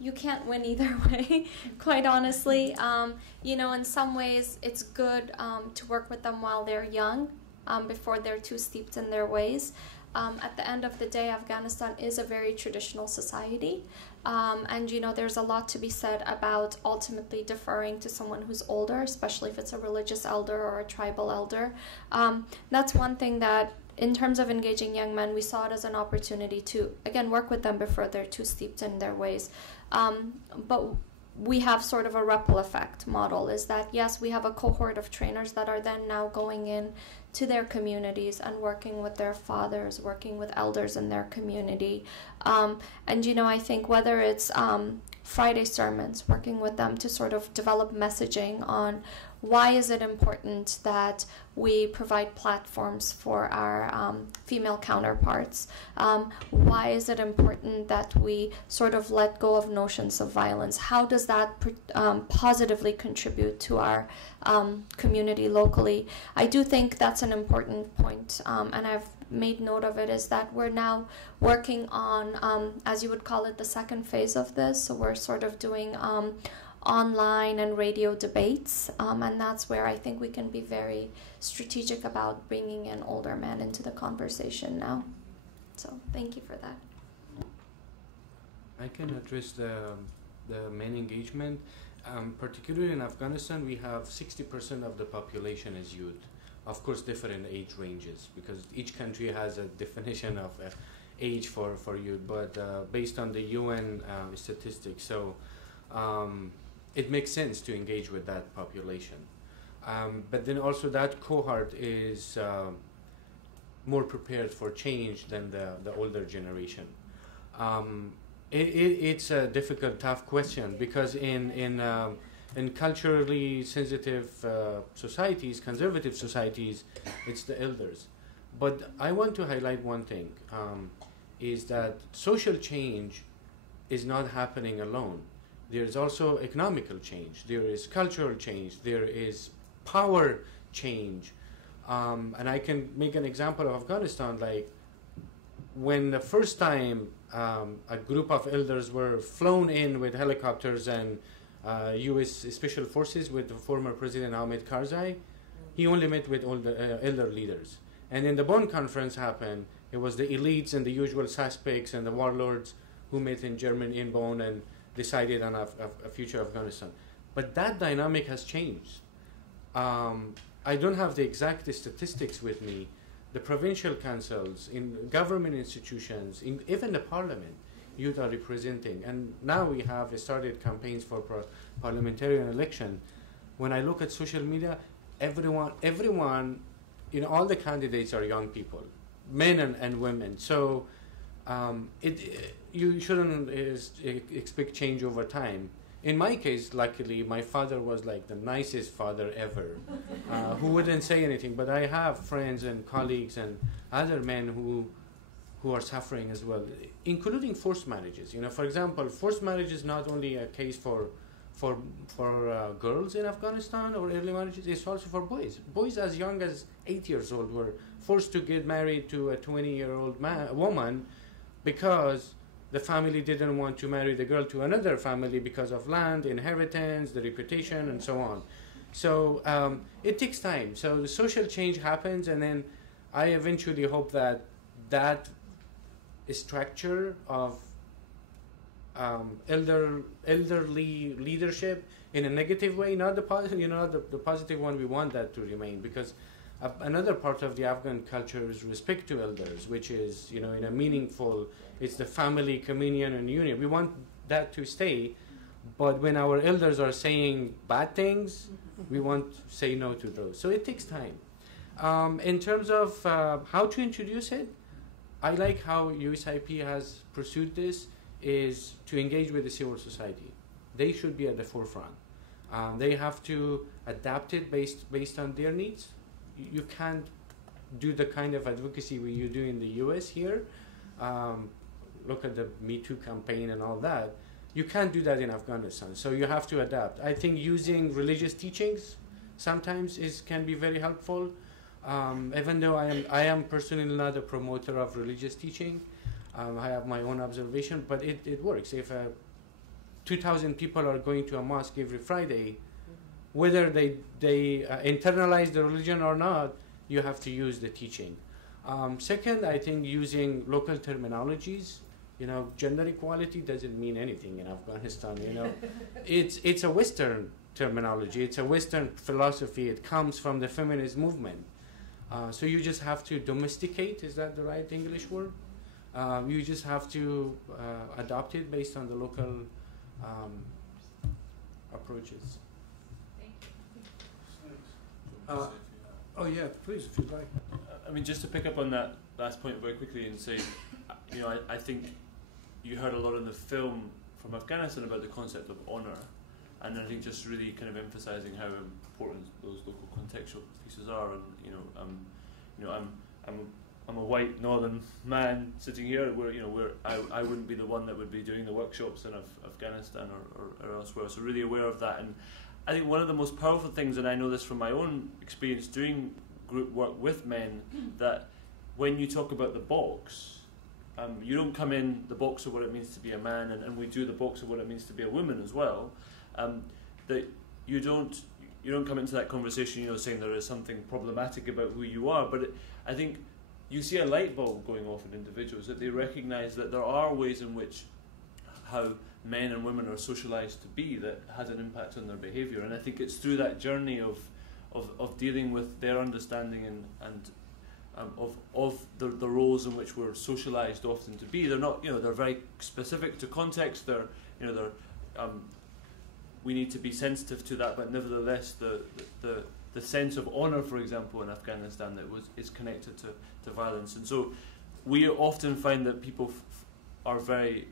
you can't win either way, quite honestly. In some ways it's good to work with them while they're young, before they're too steeped in their ways. At the end of the day, Afghanistan is a very traditional society, and there's a lot to be said about ultimately deferring to someone who's older, especially if it's a religious elder or a tribal elder. That's one thing that, in terms of engaging young men, we saw it as an opportunity to, again, work with them before they're too steeped in their ways. But we have sort of a ripple effect model, is that, yes, we have a cohort of trainers that are then now going in to their communities and working with their fathers, working with elders in their community. And, you know, I think whether it's Friday sermons, working with them to sort of develop messaging on why is it important that we provide platforms for our female counterparts? Why is it important that we sort of let go of notions of violence? How does that positively contribute to our community locally? I do think that's an important point, and I've made note of it, is that we're now working on, as you would call it, the second phase of this. So we're sort of doing online and radio debates, and that's where I think we can be very strategic about bringing in older men into the conversation now. So thank you for that. I can address the men engagement. Particularly in Afghanistan, we have 60% of the population is youth. Of course, different age ranges, because each country has a definition of age for youth, but based on the UN statistics, so it makes sense to engage with that population. But then also that cohort is more prepared for change than the older generation. It's a difficult, tough question, because in culturally sensitive societies, conservative societies, it's the elders. But I want to highlight one thing, is that social change is not happening alone. There is also economical change, there is cultural change, there is power change. And I can make an example of Afghanistan, like when the first time a group of elders were flown in with helicopters and U.S. Special Forces with the former President Hamid Karzai, he only met with all the elder leaders. And then the Bonn conference happened. It was the elites and the usual suspects and the warlords who met in Germany in Bonn and decided on a future Afghanistan. But that dynamic has changed. I don't have the exact statistics with me. The provincial councils, in government institutions, even the parliament, youth are representing. And now we have started campaigns for parliamentarian election. When I look at social media, everyone, you know, all the candidates are young people, men and women. So you shouldn't expect change over time. In my case, luckily, my father was like the nicest father ever, who wouldn't say anything. But I have friends and colleagues and other men who are suffering as well, including forced marriages. You know, for example, forced marriage is not only a case for girls in Afghanistan or early marriages, it's also for boys. Boys as young as 8 years old were forced to get married to a 20-year-old woman because the family didn't want to marry the girl to another family because of land, inheritance, the reputation, and so on. So it takes time. So the social change happens, and then I eventually hope that that structure of elderly leadership in a negative way, not the positive, you know, the positive one. We want that to remain, because another part of the Afghan culture is respect to elders, which is, you know, in a meaningful. It's the family, communion, and union. We want that to stay, but when our elders are saying bad things, we want to say no to those. So it takes time. In terms of how to introduce it, I like how USIP has pursued this, is to engage with the civil society. They should be at the forefront. They have to adapt it based on their needs. You can't do the kind of advocacy you do in the US here. Look at the Me Too campaign and all that. You can't do that in Afghanistan, so you have to adapt. I think using religious teachings sometimes can be very helpful. Even though I am personally not a promoter of religious teaching, I have my own observation, but it works. If 2,000 people are going to a mosque every Friday, whether they internalize the religion or not, you have to use the teaching. Second, I think using local terminologies. You know, gender equality doesn't mean anything in Afghanistan. You know, it's a Western terminology. It's a Western philosophy. It comes from the feminist movement. So you just have to domesticate. Is that the right English word? You just have to adopt it based on the local approaches. Oh yeah, please, if you'd like. I mean, just to pick up on that last point very quickly and say, you know, I think you heard a lot in the film from Afghanistan about the concept of honour, and I think just really kind of emphasising how important those local contextual pieces are. And you know, I'm a white northern man sitting here, where I wouldn't be the one that would be doing the workshops in Afghanistan or elsewhere. So really aware of that. And I think one of the most powerful things, and I know this from my own experience doing group work with men, that when you talk about the box, you don't come in the box of what it means to be a man, and we do the box of what it means to be a woman as well. That you don't come into that conversation, you know, saying there is something problematic about who you are, but I think you see a light bulb going off in individuals, that they recognise that there are ways in which how men and women are socialised to be that has an impact on their behaviour. And I think it's through that journey of dealing with their understanding of the roles in which we're socialised often to be. They're not, you know, they're very specific to context. They're, you know, we need to be sensitive to that, but nevertheless, the sense of honour, for example, in Afghanistan is connected to violence. And so we often find that people are very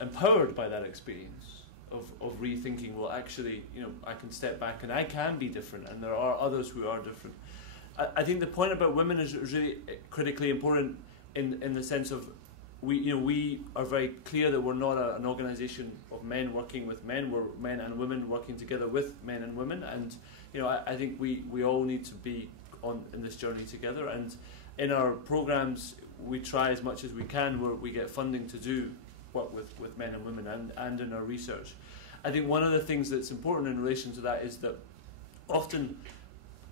empowered by that experience of rethinking, well, actually, you know, I can step back and I can be different, and there are others who are different. I think the point about women is really critically important in the sense of we are very clear that we're not an organisation of men working with men. We're men and women working together with men and women, and you know, I think we all need to be in this journey together. And in our programs, we try as much as we can where we get funding to do work with men and women, and in our research. I think one of the things that's important in relation to that is that often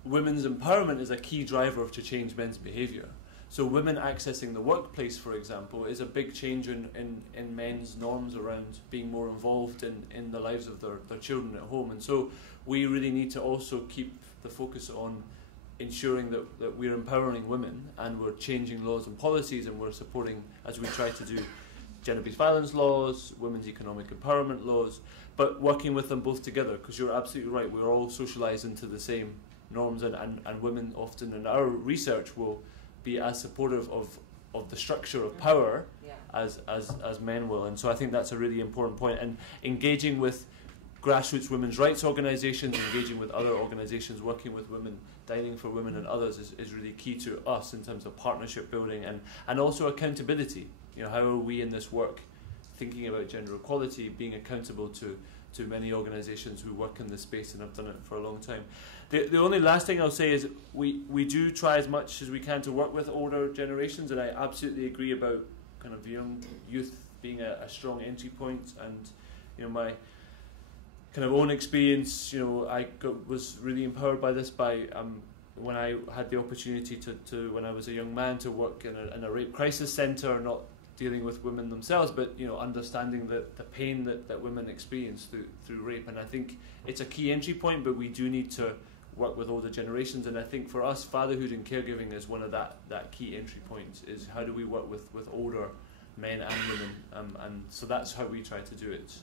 women's empowerment is a key driver to change men's behaviour. So women accessing the workplace, for example, is a big change in men's norms around being more involved in the lives of their children at home. And so we really need to also keep the focus on ensuring that we're empowering women, and we're changing laws and policies, and we're supporting, as we try to do, gender-based violence laws, women's economic empowerment laws, but working with them both together, because you're absolutely right, we're all socialised into the same norms, and women often in our research will be as supportive of the structure of power as men will. And so I think that's a really important point. And engaging with grassroots women's rights organisations, engaging with other organisations working with women, Dining for Women and others is really key to us in terms of partnership building and also accountability. You know, how are we in this work thinking about gender equality, being accountable to many organisations who work in this space and have done it for a long time. The only last thing I'll say is we do try as much as we can to work with older generations, and I absolutely agree about kind of young youth being a strong entry point. And you know, my kind of own experience, you know, I was really empowered by this when I had the opportunity to when I was a young man, to work in a rape crisis centre, not dealing with women themselves, but you know, understanding the pain that women experience through rape. And I think it's a key entry point, but we do need to work with older generations. And I think for us, fatherhood and caregiving is one of that key entry points, is how do we work with older men and women, and so that's how we try to do it.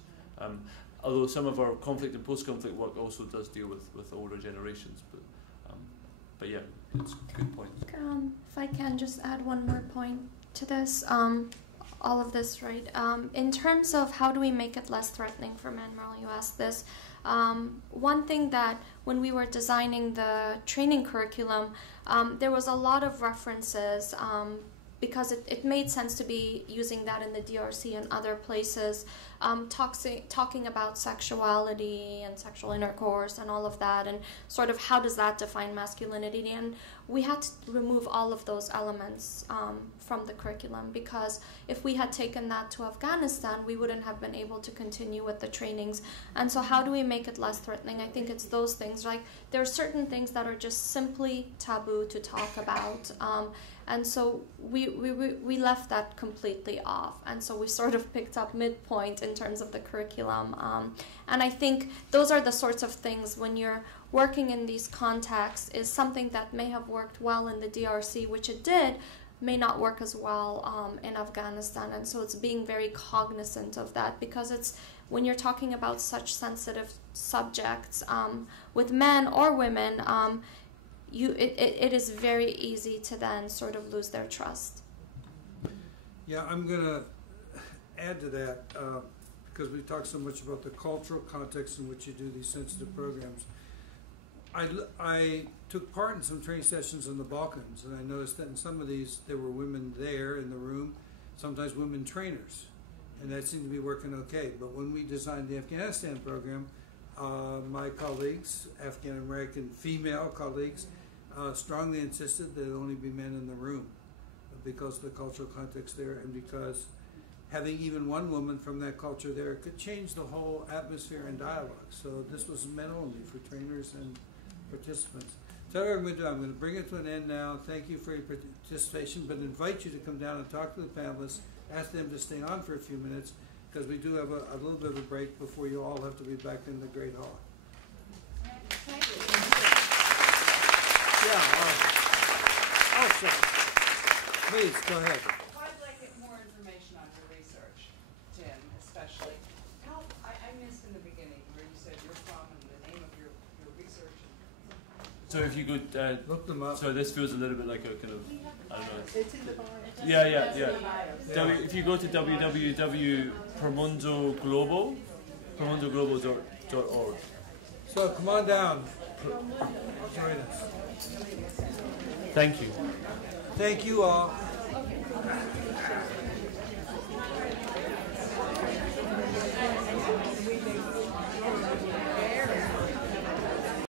Although some of our conflict and post-conflict work also does deal with older generations, but yeah, it's a good point. If I can just add one more point to this, all of this, right? In terms of how do we make it less threatening for men, Merle, you asked this. One thing that when we were designing the training curriculum, there was a lot of references because it made sense to be using that in the DRC and other places, talking about sexuality and sexual intercourse and all of that, and sort of how does that define masculinity. And we had to remove all of those elements from the curriculum, because if we had taken that to Afghanistan, we wouldn't have been able to continue with the trainings. And so how do we make it less threatening? I think it's those things. Like, there are certain things that are just simply taboo to talk about. And so we left that completely off. And so we sort of picked up midpoint in terms of the curriculum. And I think those are the sorts of things, when you're working in these contexts, is something that may have worked well in the DRC, which it did, may not work as well in Afghanistan. And so it's being very cognizant of that, because it's, when you're talking about such sensitive subjects with men or women, it is very easy to then sort of lose their trust. Yeah, I'm going to add to that because we talk so much about the cultural context in which you do these sensitive programs. I took part in some training sessions in the Balkans, and I noticed that in some of these there were women there in the room, sometimes women trainers, and that seemed to be working okay. But when we designed the Afghanistan program, my colleagues, Afghan American female colleagues, strongly insisted that it only be men in the room because of the cultural context there, and because having even one woman from that culture there could change the whole atmosphere and dialogue. So this was men only for trainers and participants. So what I'm going to do, I'm going to bring it to an end now. Thank you for your participation, but invite you to come down and talk to the panelists, ask them to stay on for a few minutes, because we do have a little bit of a break before you all have to be back in the Great Hall. Thank you. Yeah, awesome. Please, go ahead. I'd like to get more information on your research, Tim, especially. I missed in the beginning where you said you're from and the name of your research. So if you could look them up. So this feels a little bit like a kind of, I don't know. It's in the bio. Yeah. If you go to www.permundoglobal.org. So come on down. Join us. Thank you. Thank you all.